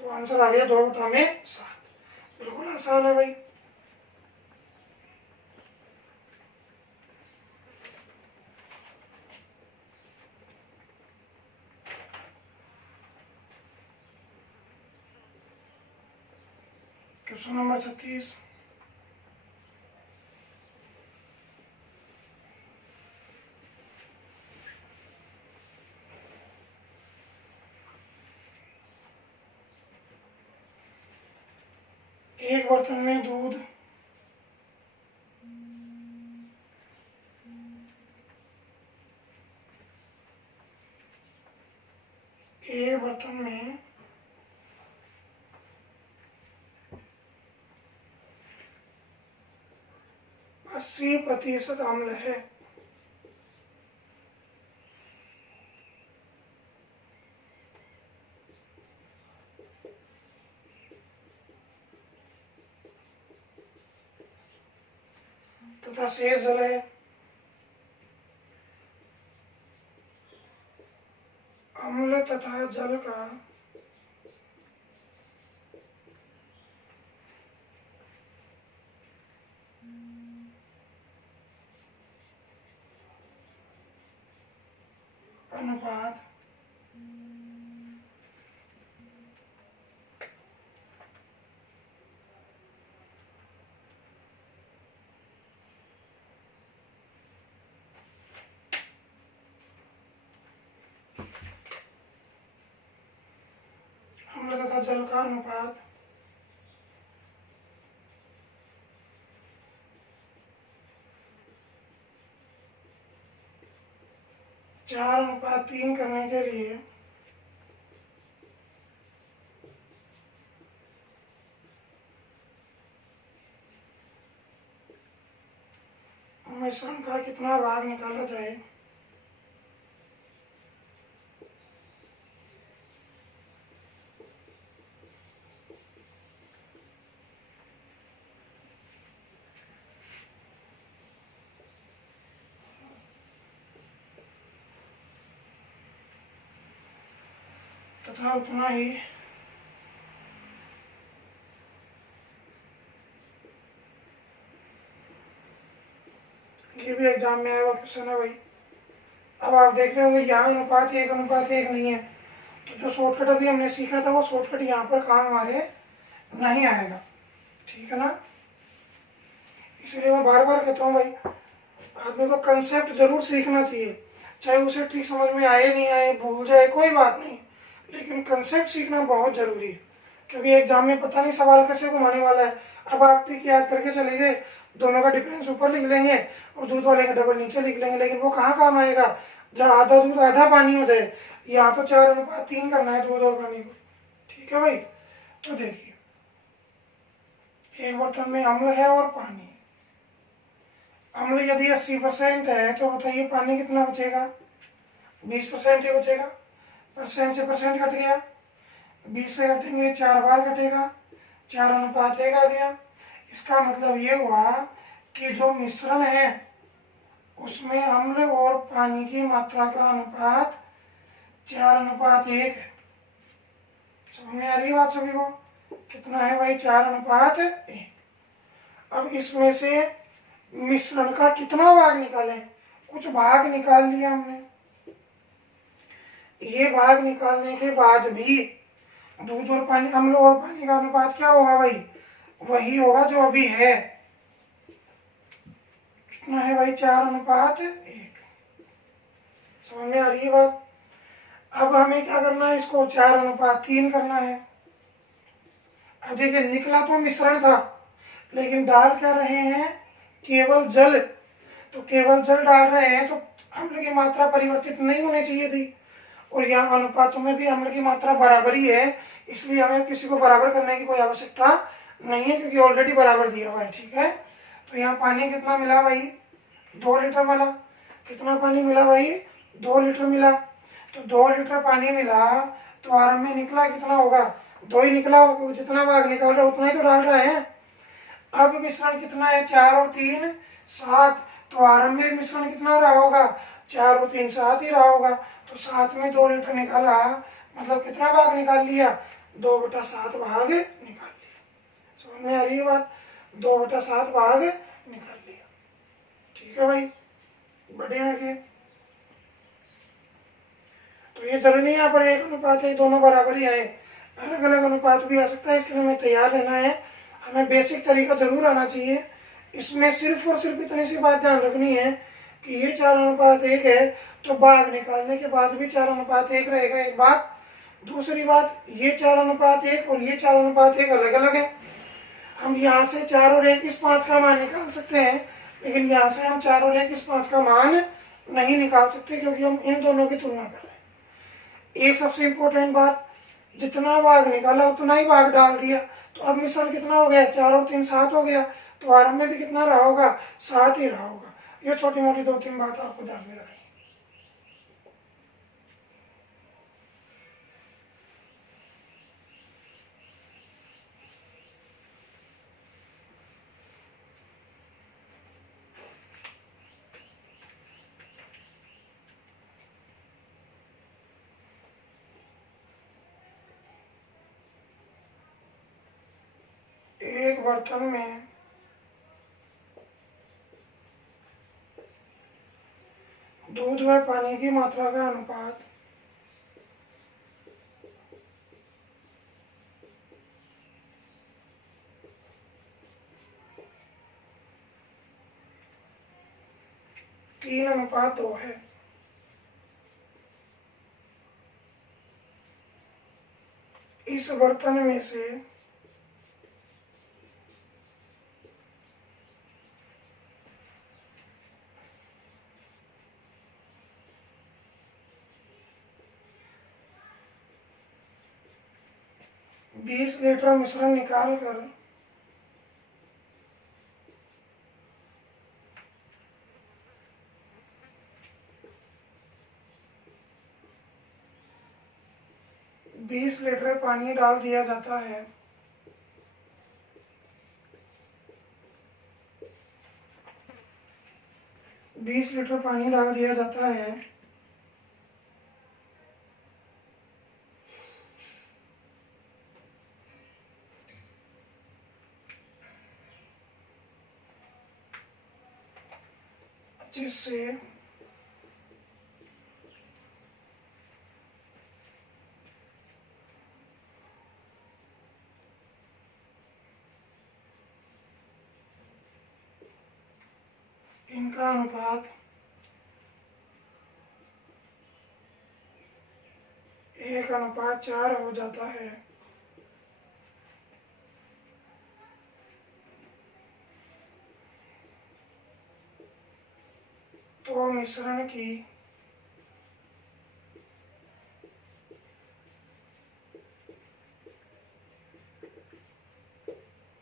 तो आंसर आ गया 2/7। बिल्कुल आसान है भाई। Question number 36। एक बर्तन में दूध एक बर्तन में 80% अम्ल है। तथा शेष जल है अम्ल तथा जल का अनुपात अम्ल तथा जल का अनुपात 4:3 करने के लिए मिश्रण का कितना भाग निकाला जाए। तथा उतना ही ये भी एग्जाम में आया हुआ क्वेश्चन है भाई। अब आप देख रहे होंगे यहाँ अनुपात 1:1 नहीं है, तो जो शॉर्टकट अभी हमने सीखा था वो शॉर्टकट यहाँ पर काम हमारे नहीं आएगा, ठीक है ना। इसलिए मैं बार बार कहता हूँ भाई, आदमी को कंसेप्ट जरूर सीखना चाहिए, चाहे उसे ठीक समझ में आए नहीं आए, भूल जाए, कोई बात नहीं, लेकिन कंसेप्ट सीखना बहुत जरूरी है, क्योंकि एग्जाम में पता नहीं सवाल कैसे घुमाने वाला है। अब आप ट्रिक याद करके चले गए, दोनों का डिफरेंस ऊपर लिख लेंगे और दूध वाले का डबल नीचे लिख लेंगे, लेकिन वो कहाँ काम आएगा जहाँ आधा दूध आधा पानी हो जाए। यहाँ तो 4:3 करना है दूध और पानी को, ठीक है भाई। तो देखिए एक बर्तन में अम्ल है और पानी। अम्ल यदि 80% है तो बताइए पानी कितना बचेगा, 20% ही बचेगा। परसेंट से परसेंट कट गया, 20 से कटेंगे 4 बार कटेगा, 4:1 आ गया। इसका मतलब ये हुआ कि जो मिश्रण है उसमें अम्ल और पानी की मात्रा का अनुपात 4:1 है। समझ में आ रही है बात सभी को? कितना है भाई, 4:1। अब इसमें से मिश्रण का कितना भाग निकालें, कुछ भाग निकाल लिया हमने। ये भाग निकालने के बाद भी दूध और पानी, अम्ल और पानी का अनुपात क्या होगा भाई, वही होगा जो अभी है। कितना है भाई, 4:1। समझ में आ रही है बात? अब हमें क्या करना है, इसको 4:3 करना है। अब देखिए निकला तो मिश्रण था, लेकिन डाल क्या रहे हैं, केवल जल। तो केवल जल डाल रहे हैं तो अम्ल की मात्रा परिवर्तित नहीं होनी चाहिए थी, और यहाँ अनुपातों में भी अम्ल की मात्रा बराबर ही है, इसलिए हमें किसी को बराबर करने की कोई आवश्यकता नहीं है, क्योंकि ऑलरेडी बराबर दिया हुआ है, ठीक है। तो यहाँ पानी कितना मिला भाई, 2 लीटर मिला। कितना पानी मिला भाई, 2 लीटर मिला। तो 2 लीटर पानी मिला तो आरंभ में निकला कितना होगा, 2 ही निकला होगा, क्योंकि जितना भाग निकाल रहा है उतना ही तो डाल रहा है। अब मिश्रण कितना है, 4 और 3 7। तो आरंभ में मिश्रण कितना रहा होगा, 4 और 3 7 ही रहा होगा। तो 7 में 2 लीटर निकाला, मतलब कितना भाग निकाल लिया, 2/7 भाग निकाल लिया। समझ में आ रही है बात, 2/7 भाग निकाल लिया, ठीक है भाई। बढ़े आगे। तो ये जरूरी नहीं यहाँ पर 1:1 दोनों बराबर ही आए, अलग अलग अनुपात भी आ सकता है, इसके लिए हमें तैयार रहना है। हमें बेसिक तरीका जरूर आना चाहिए। इसमें सिर्फ और सिर्फ इतनी सी बात ध्यान रखनी है कि ये 4:1 है, तो भाग निकालने के बाद भी 4:1 रहेगा, एक बात। दूसरी बात, ये 4:1 और ये 4:1 अलग अलग है। हम यहाँ से 4 और 1 इस 5 का मान निकाल सकते हैं, लेकिन यहाँ से हम 4 और 1 इस 5 का मान नहीं निकाल सकते, क्योंकि हम इन दोनों की तुलना कर रहे हैं। एक सबसे इम्पोर्टेंट बात, जितना भाग निकाला उतना ही भाग डाल दिया, तो अब मिश्रण कितना हो गया, 4 और 3 7 हो गया, तो आरंभ में भी कितना रहा होगा, 7 ही रहा होगा। ये छोटी मोटी 2-3 बात आपको ध्यान में रखनी। एक बर्तन में दूध व पानी की मात्रा का अनुपात 3:2 है। इस बर्तन में से बीस लीटर मिश्रण निकाल कर 20 लीटर पानी डाल दिया जाता है। बीस लीटर पानी डाल दिया जाता है। जिससे इनका अनुपात 1:4 हो जाता है। तो मिश्रण की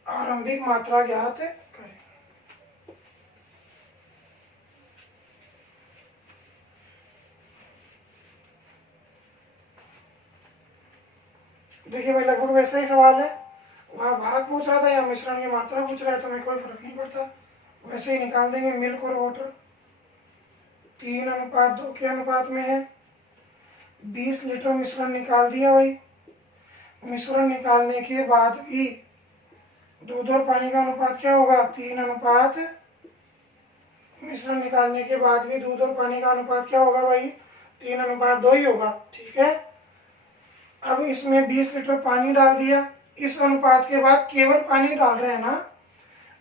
आरंभिक मात्रा ज्ञात करें। देखिए भाई, लगभग वैसा ही सवाल है। वहाँ भाग पूछ रहा था या मिश्रण की मात्रा पूछ रहा है, तो हमें कोई फर्क नहीं पड़ता, वैसे ही निकाल देंगे। मिल्क और वाटर 3:2 के अनुपात में है। 20 लीटर मिश्रण निकाल दिया भाई। मिश्रण निकालने के बाद भी दूध और पानी का अनुपात क्या होगा, 3:। मिश्रण निकालने के बाद भी दूध और पानी का अनुपात क्या होगा भाई, 3:2 ही होगा। ठीक है, अब इसमें 20 लीटर पानी डाल दिया। इस अनुपात के बाद केवल पानी डाल रहे हैं ना,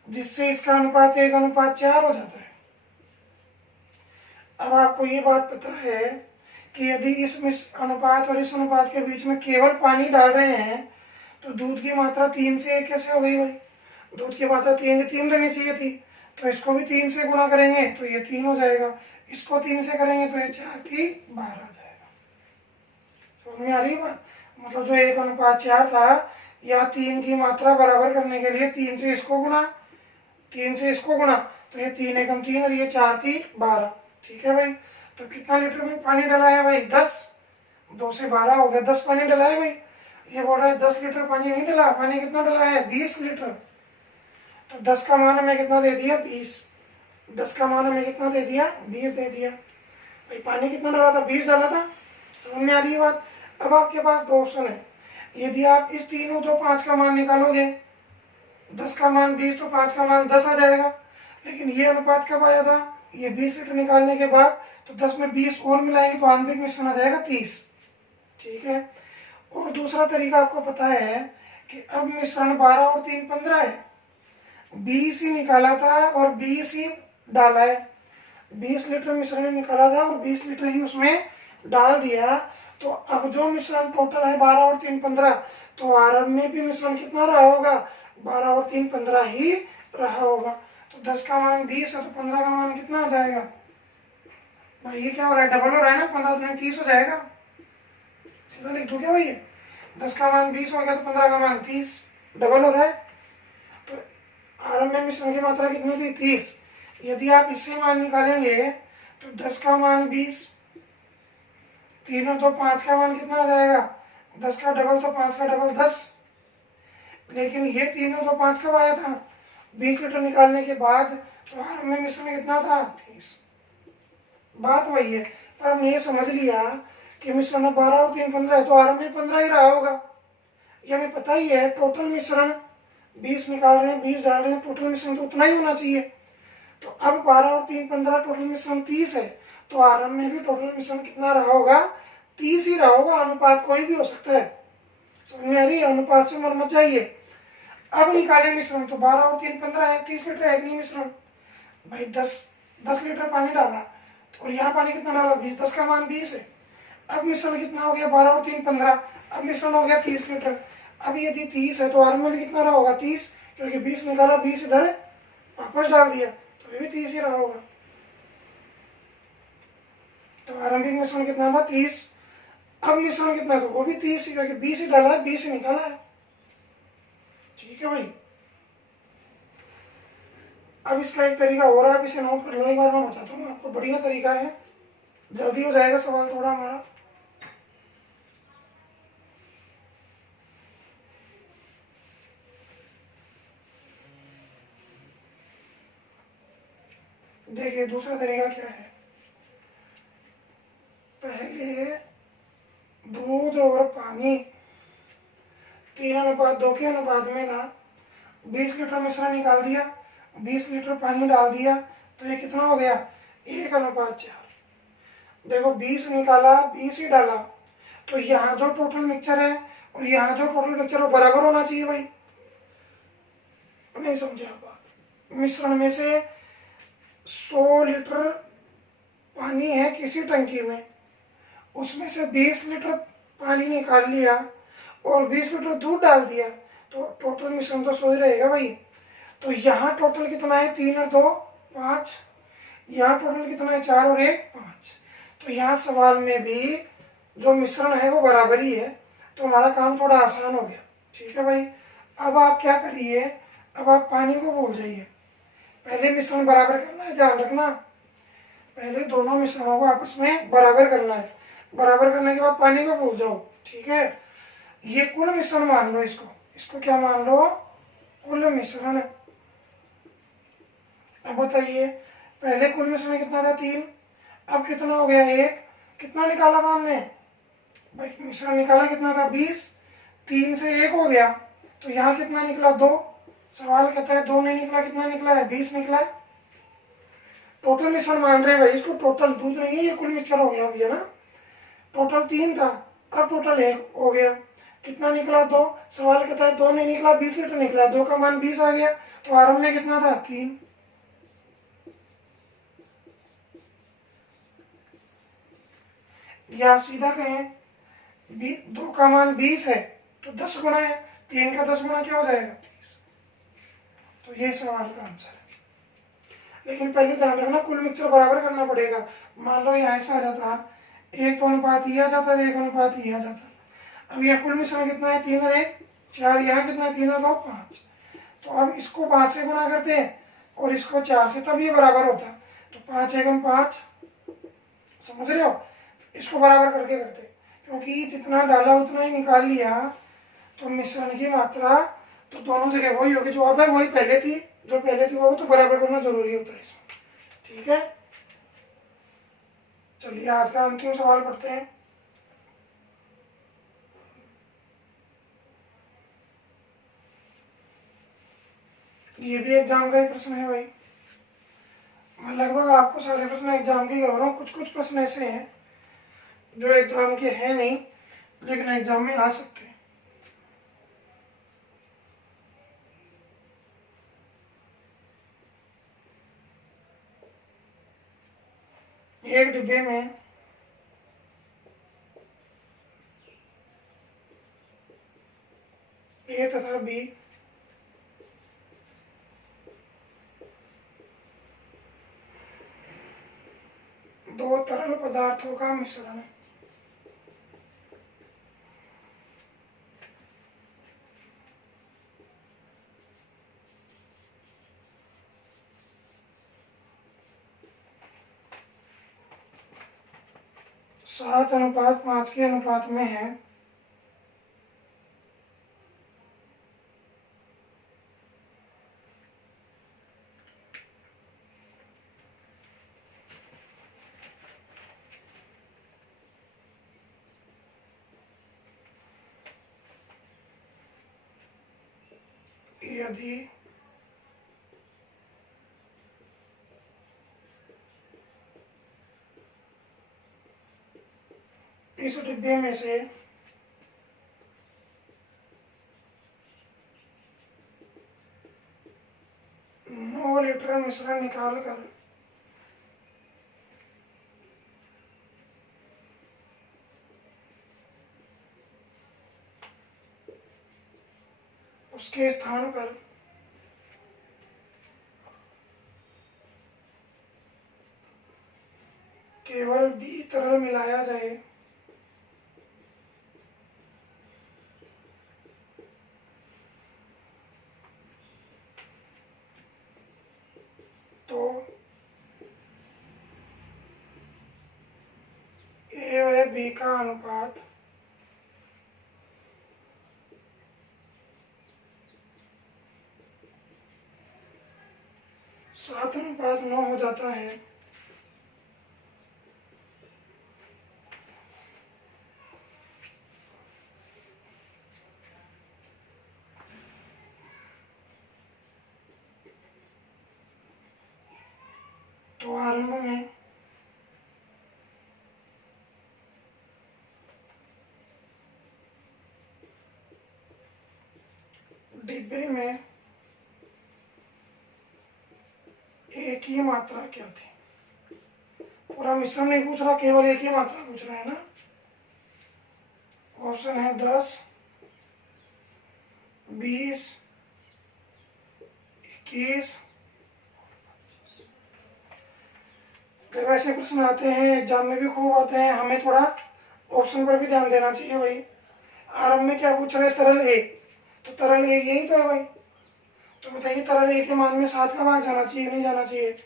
जिससे इसका अनुपात 1:4 हो जाता है। अब आपको ये बात पता है कि यदि इस अनुपात और इस अनुपात के बीच में केवल पानी डाल रहे हैं, तो दूध की मात्रा 3 से 1 कैसे हो गई भाई, दूध की मात्रा 3 से 3 रहनी चाहिए थी, तो इसको भी 3 से गुणा करेंगे तो ये 3 हो जाएगा, इसको 3 से करेंगे तो ये 4×3=12 आ जाएगा। समझ में आ रही बात, मतलब जो 1:4 था, या 3 की मात्रा बराबर करने के लिए 3 से इसको गुणा, 3 से इसको गुणा, तो ये 3×1=3 और ये 4×3=12। ठीक है भाई, तो कितना लीटर में पानी डला है भाई, 10। 2 से 12 हो गया, 10 पानी डला है भाई। ये बोल रहा है 10 लीटर पानी नहीं डला, पानी कितना डला है, 20 लीटर। तो 10 का मान हमें कितना दे दिया, 20। 10 का मान हमें कितना दे दिया, 20 दे दिया भाई। पानी कितना डाला था, 20 डाला था। समझ में आ रही है बात। अब आपके पास 2 ऑप्शन है। यदि आप इस 3 और 2 5 का मान निकालोगे, 10 का मान 20 तो 5 का मान 10 आ जाएगा। लेकिन ये अनुपात कब आया था, ये 20 लीटर निकालने के बाद, तो 10 में 20 और मिलाएंगे तो आंतरिक मिश्रण आ जाएगा 30। ठीक है, और दूसरा तरीका आपको पता है कि अब मिश्रण 12 और 3 15 है, 20 ही निकाला था और 20 ही डाला है। 20 लीटर मिश्रण निकाला था और 20 लीटर ही उसमें डाल दिया। तो अब जो मिश्रण टोटल है 12 और 3 15, तो आरंभ में भी मिश्रण कितना रहा होगा, 12 और 3 15 ही रहा होगा। तो 10 का मान 20 है, तो 15 का मान कितना आ जाएगा भाई, ये क्या हो रहा है, डबल हो रहा है ना, 15×3 30 हो जाएगा। सीधा लिख दो क्या भैया, 10 का मान 20 हो गया तो 15 का मान 30, डबल हो रहा है। तो आरंभ में मिश्रण की मात्रा कितनी थी, 30। यदि आप इससे मान निकालेंगे तो 10 का मान 20, 3 और 2 5 का मान कितना आ जाएगा, 10 का डबल तो 5 का डबल 10। लेकिन ये 3 और 2 5 कब आया था, 20 लीटर निकालने के बाद। तो आरंभ में मिश्रण कितना था, 30। बात वही है, पर हमने ये समझ लिया कि मिश्रण 12 और 3 15 है, तो आरंभ में 15 ही रहा होगा। ये हमें पता ही है, टोटल मिश्रण 20 निकाल रहे हैं, 20 डाल रहे हैं, टोटल मिश्रण तो उतना ही होना चाहिए। तो अब 12 और 3 15, टोटल मिश्रण 30 है। तो आरंभ में भी टोटल मिश्रण कितना रहा होगा, 30 ही रहा होगा। अनुपात कोई भी हो सकता है, समझ में आ रही है, अनुपात से मत जाइए। अब निकालें मिश्रण, तो 12 और 3 15 है, 30 लीटर है नहीं मिश्रण भाई। 10 लीटर पानी डाला और यहाँ पानी कितना डाला, 20, 10 का मान 20 है। अब मिश्रण कितना हो गया, 12 और 3 15, अब मिश्रण हो गया 30 लीटर। अब यदि 30 है तो आरंभ में भी कितना रहा होगा, 30, क्योंकि 20 निकाला, 20 इधर वापस डाल दिया, तो ये भी 30 ही रहा होगा। तो आरंभिक मिश्रण कितना था, 30। अब मिश्रण कितना था, वो भी 30 ही, क्योंकि 20 ही डाला है, 20 ही निकाला है। ठीक है भाई। अब इसका एक तरीका और आप इसे नोट कर लो, एक बार मैं बताता हूँ आपको, बढ़िया तरीका है, जल्दी हो जाएगा सवाल थोड़ा हमारा। देखिए दूसरा तरीका क्या है, पहले दूध और पानी 3:2 के अनुपात में था, 20 लीटर मिश्रण निकाल दिया, 20 लीटर पानी डाल दिया, तो ये कितना हो गया, 1:4। देखो 20 निकाला, 20 ही डाला, तो यहाँ जो टोटल मिक्सचर है और यहाँ जो टोटल मिक्सचर वो बराबर होना चाहिए भाई। नहीं समझे आप बात, मिश्रण में से 100 लीटर पानी है किसी टंकी में, उसमें से 20 लीटर पानी निकाल लिया और 20 लीटर दूध डाल दिया, तो टोटल मिश्रण तो 100 ही रहेगा भाई। तो यहाँ टोटल कितना है, 3 और 2 5, यहाँ टोटल कितना है, 4 और 1 5। तो यहाँ सवाल में भी जो मिश्रण है वो बराबर ही है, तो हमारा काम थोड़ा आसान हो गया। ठीक है भाई। अब आप क्या करिए, अब आप पानी को भूल जाइए, पहले मिश्रण बराबर करना है, ध्यान रखना, पहले दोनों मिश्रणों को आपस में बराबर करना है, बराबर करने के बाद पानी को भूल जाओ। ठीक है, ये कुल मिश्रण मान लो, इसको क्या मान लो, कुल मिश्रण। अब बताइए, पहले कुल मिश्रण कितना था, 3, अब कितना हो गया, 1। कितना निकाला था हमने भाई, मिश्रण निकाला कितना था, 20, 3 से 1 हो गया, तो यहाँ कितना निकला, 2। सवाल कहता है 2 नहीं निकला, कितना निकला है, 20 निकला है। टोटल मिश्रण मान रहे हैं भाई इसको, टोटल दूध नहीं है, ये कुल मिक्सचर हो गया भैया ना। टोटल 3 था, अब टोटल 1 हो गया, कितना निकला, 2। सवाल कहता है 2 नहीं निकला, 20 लीटर निकला, 2 का मान 20 आ गया, तो आरंभ में कितना था, 3। या आप सीधा कहें 2 का मान 20 है तो 10 गुना है, 3 का 10 गुना क्या हो जाएगा, 30। तो ये सवाल का आंसर है। लेकिन पहले ध्यान रखना, कुल मिक्सचर बराबर करना पड़ेगा। मान लो यहाँ ऐसा आ जाता, 1 तो अनुपात ये आ जाता, 1 अनुपात ये आ जाता। अब यहाँ कुल मिश्रण कितना है, 3 और 1 4, यहाँ कितना है, 3 और 2 5। तो अब इसको 5 से गुणा करते हैं और इसको 4 से, तब ये बराबर होता। तो 5 एकम 5, समझ रहे हो, इसको बराबर करके करते, क्योंकि जितना डाला उतना ही निकाल लिया, तो मिश्रण की मात्रा तो दोनों जगह वही होगी, जो अब है वही पहले थी, जो पहले थी वो तो बराबर करना जरूरी होता है इसमें। ठीक है, चलिए आज का अंतिम सवाल पढ़ते हैं। ये भी एग्जाम का ही प्रश्न है भाई, मैं लगभग आपको सारे प्रश्न एग्जाम के करवा रहा हूँ। कुछ कुछ प्रश्न ऐसे हैं जो एग्जाम के हैं नहीं, लेकिन एग्जाम में आ सकते हैं। एक डिब्बे में ए तथा बी दो तरल पदार्थों का मिश्रण है। 7:5 के अनुपात में है। यदि इस डिब्बे में से 9 लीटर मिश्रण निकालकर उसके स्थान पर 'B' तरल मिलाया जाए तो A व B का अनुपात 7:9 हो जाता है। तो आरंभ में डिब्बे में एक ही मात्रा क्या थी? पूरा मिश्रण नहीं पूछ रहा, केवल एक ही मात्रा पूछ रहा है ना। ऑप्शन है 10, 20, 21। जब ऐसे प्रश्न आते हैं एग्जाम में भी खूब आते हैं, हमें थोड़ा ऑप्शन पर भी ध्यान देना चाहिए भाई। आरंभ में क्या पूछ रहे हैं? तरल ए, तो तरल ए यही तो है भाई। तो बताइए तरल ए के मान में 7 का भाग जाना चाहिए, नहीं जाना चाहिए?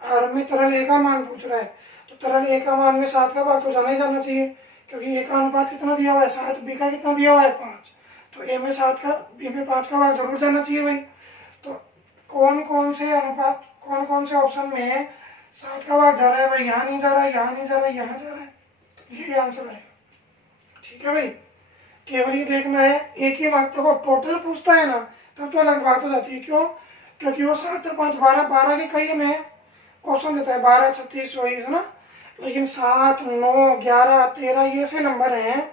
आरंभ में तरल ए का मान पूछ रहा है, तो तरल ए का मान में 7 का भाग तो जाना ही जाना चाहिए, क्योंकि ए का अनुपात कितना दिया हुआ है 7, बी का कितना दिया हुआ है 5, तो ए में 7 का, बी में 5 का भाग जरूर जाना चाहिए भाई। तो कौन कौन से अनुपात, कौन कौन से ऑप्शन में 7 का भाग जा रहा है भाई? यहाँ नहीं जा रहा है, यहाँ नहीं जा रहा है, यहाँ जा रहा है, तो ये आंसर आएगा। ठीक है भाई, केवल ये देखना है एक ही मात्रा को टोटल पूछता है ना, तब तो अलग बात हो जाती है। क्यों? क्योंकि वो 7 और 5 12 12 के कई में ऑप्शन देता है, 12, 36, 24 है ना। लेकिन 7, 9, 11, 13 ये ऐसे नंबर हैं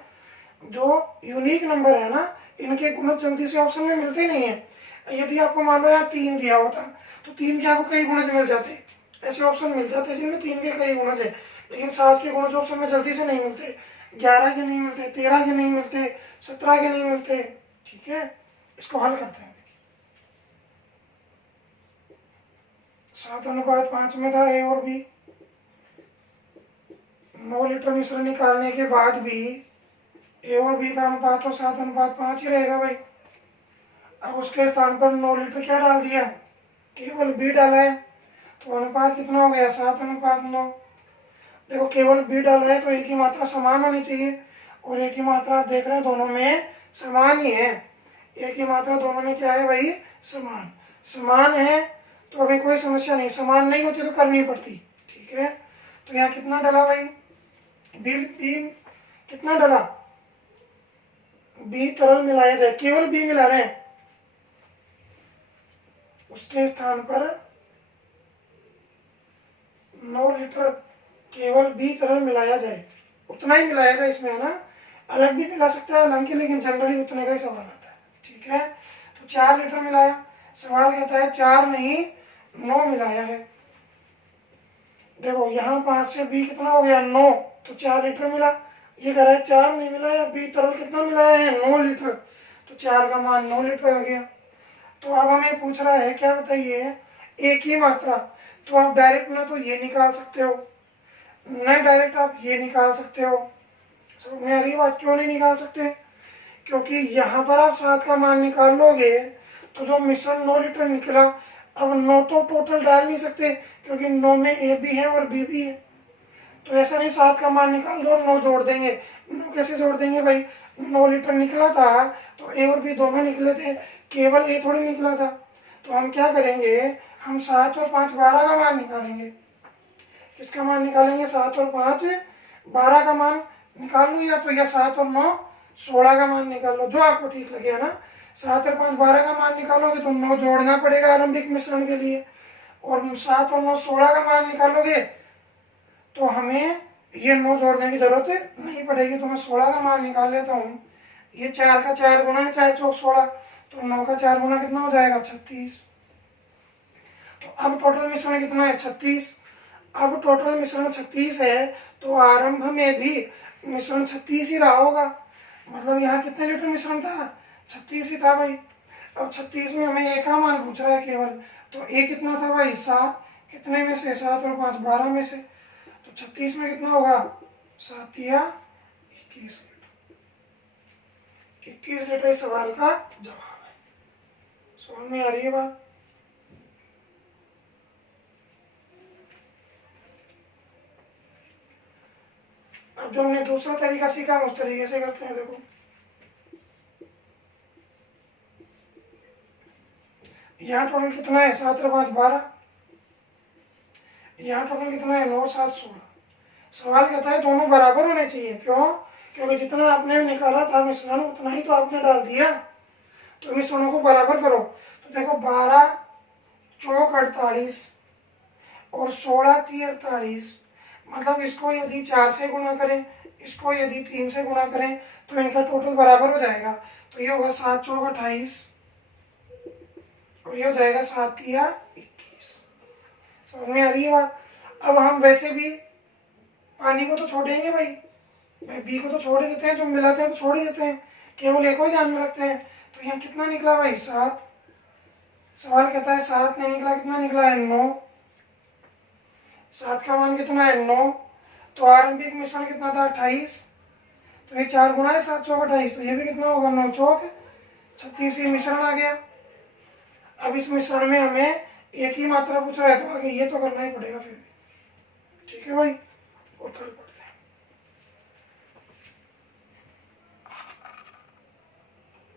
जो यूनिक नंबर है ना, इनके गुणज जल्दी से ऑप्शन में मिलते ही नहीं है। यदि आपको मान लो यहाँ 3 दिया होता तो 3 के आपको कई गुणज मिल जाते, ऐसे ऑप्शन मिल जाते जिनमें 3 के कई गुणज है। लेकिन 7 के गुणज ऑप्शन में जल्दी से नहीं मिलते, 11 के नहीं मिलते, 13 के नहीं मिलते, 17 के नहीं मिलते। ठीक है, इसको हल करते हैं। 7:5 में था ए और बी, 9 लीटर मिश्रण निकालने के बाद भी ए और बी का अनुपात तो 7:5 ही रहेगा भाई। अब उसके स्थान पर 9 लीटर क्या डाल दिया? केवल बी डाला है, तो अनुपात कितना हो गया? 7:9। देखो केवल बी डाला है तो एक ही मात्रा समान होनी चाहिए, और एक ही मात्रा आप देख रहे हैं दोनों में समान ही है। एक ही मात्रा दोनों में क्या है भाई? समान। समान है तो अभी कोई समस्या नहीं, समान नहीं होती तो करनी पड़ती। ठीक है, तो यहाँ कितना डाला भाई? बी कितना डाला? बी तरल मिलाया जाए, केवल बी मिला रहे हैं, उसके स्थान पर 9 लीटर केवल बी तरल मिलाया जाए, उतना ही मिलाएगा इसमें है ना, अलग भी मिला सकता है हालांकि, लेकिन जनरली उतने का ही सवाल आता है। ठीक है, तो 4 लीटर मिलाया, सवाल कहता है 4 नहीं 9 मिलाया है। देखो यहाँ 5 से बी कितना हो गया? 9, तो 4 लीटर मिला। ये कह रहा है 4 नहीं मिलाया, बी तरल कितना मिलाया है? 9 लीटर, तो 4 का मान 9 लीटर आ गया। तो अब हमें पूछ रहा है क्या बताइए? एक ही मात्रा, तो आप डायरेक्ट ना तो ये निकाल सकते हो, न डायरेक्ट आप ये निकाल सकते हो। समझ में आ रही बात? क्यों नहीं निकाल सकते? क्योंकि यहाँ पर आप 7 का मान निकाल लोगे तो जो मिश्रण 9 लीटर निकला, अब 9 तो टोटल डाल नहीं सकते क्योंकि 9 में ए भी है और बी भी है, तो ऐसा नहीं 7 का मान निकाल दो और 9 जोड़ देंगे। 9 कैसे जोड़ देंगे भाई, 9 लीटर निकला था तो ए और बी दोनों निकले थे, केवल ए थोड़ी निकला था। तो हम क्या करेंगे, हम 7 और 5 12 का मान निकालेंगे। किसका मान निकालेंगे, 7 और 5 12 का मान निकाल लो, या तो या 7 और 9 16 का मान निकाल लो, जो आपको ठीक लगे, है ना। 7 और 5 12 का मान निकालोगे तो 9 जोड़ना पड़ेगा आरंभिक मिश्रण के लिए, और 7 और 9 16 का मान निकालोगे तो हमें ये 9 जोड़ने की जरूरत नहीं पड़ेगी। तो मैं 16 का मान निकाल लेता हूँ। ये 4 का 4 गुना है, 4 चौक 16, तो 9 का 4 गुना कितना हो जाएगा, 36। तो अब टोटल मिश्रण कितना है, 36। अब टोटल मिश्रण 36 है, तो आरंभ में भी मिश्रण 36 ही रहा होगा। मतलब यहाँ कितने लीटर मिश्रण था, 36 ही था भाई। अब 36 में हमें ए का मान पूछ रहा है केवल, तो ए कितना था भाई, 7। कितने में से, 7 और 5 12 में से, तो 36 में कितना होगा, 7 या 21 लीटर। 21 लीटर इस सवाल का जवाब है। समझ में आ रही है बात। अब जो हमने दूसरा तरीका सीखा हम उस तरीके से करते हैं। देखो यहाँ टोटल कितना है, 7 और 5 12। यहाँ टोटल कितना है, 9 7 16। सवाल कहता है दोनों बराबर होने चाहिए। क्यों, क्योंकि जितना आपने निकाला था मिश्रण उतना ही तो आपने डाल दिया, तो मिश्रणों को बराबर करो। तो देखो 12 चौक 48 और 16 3 48, मतलब इसको यदि 4 से गुणा करें, इसको यदि 3 से गुणा करें, तो इनका टोटल बराबर हो जाएगा। तो ये होगा 7 चौक 28 और ये हो जाएगा 7 या 21। समझ में आ रही है बात। अब हम वैसे भी पानी को तो छोड़ेंगे भाई, बी को तो छोड़ ही देते हैं, जो मिलाते हैं तो छोड़ ही देते हैं, केवल एक को ही ध्यान में रखते हैं। तो यहाँ कितना निकला भाई, 7। सवाल कहता है 7 नहीं निकला, कितना निकला है, 9। 7 का मान कितना है, 9। तो आरंभिक मिश्रण कितना था, 28। तो ये 4 गुना है, 7 चौक 28, तो ये भी कितना होगा, 9 चौक 36। ये मिश्रण आ गया। अब इस मिश्रण में हमें एक ही मात्रा पूछ रहा है, तो आगे ये तो करना ही पड़ेगा फिर भी। ठीक है भाई, और कल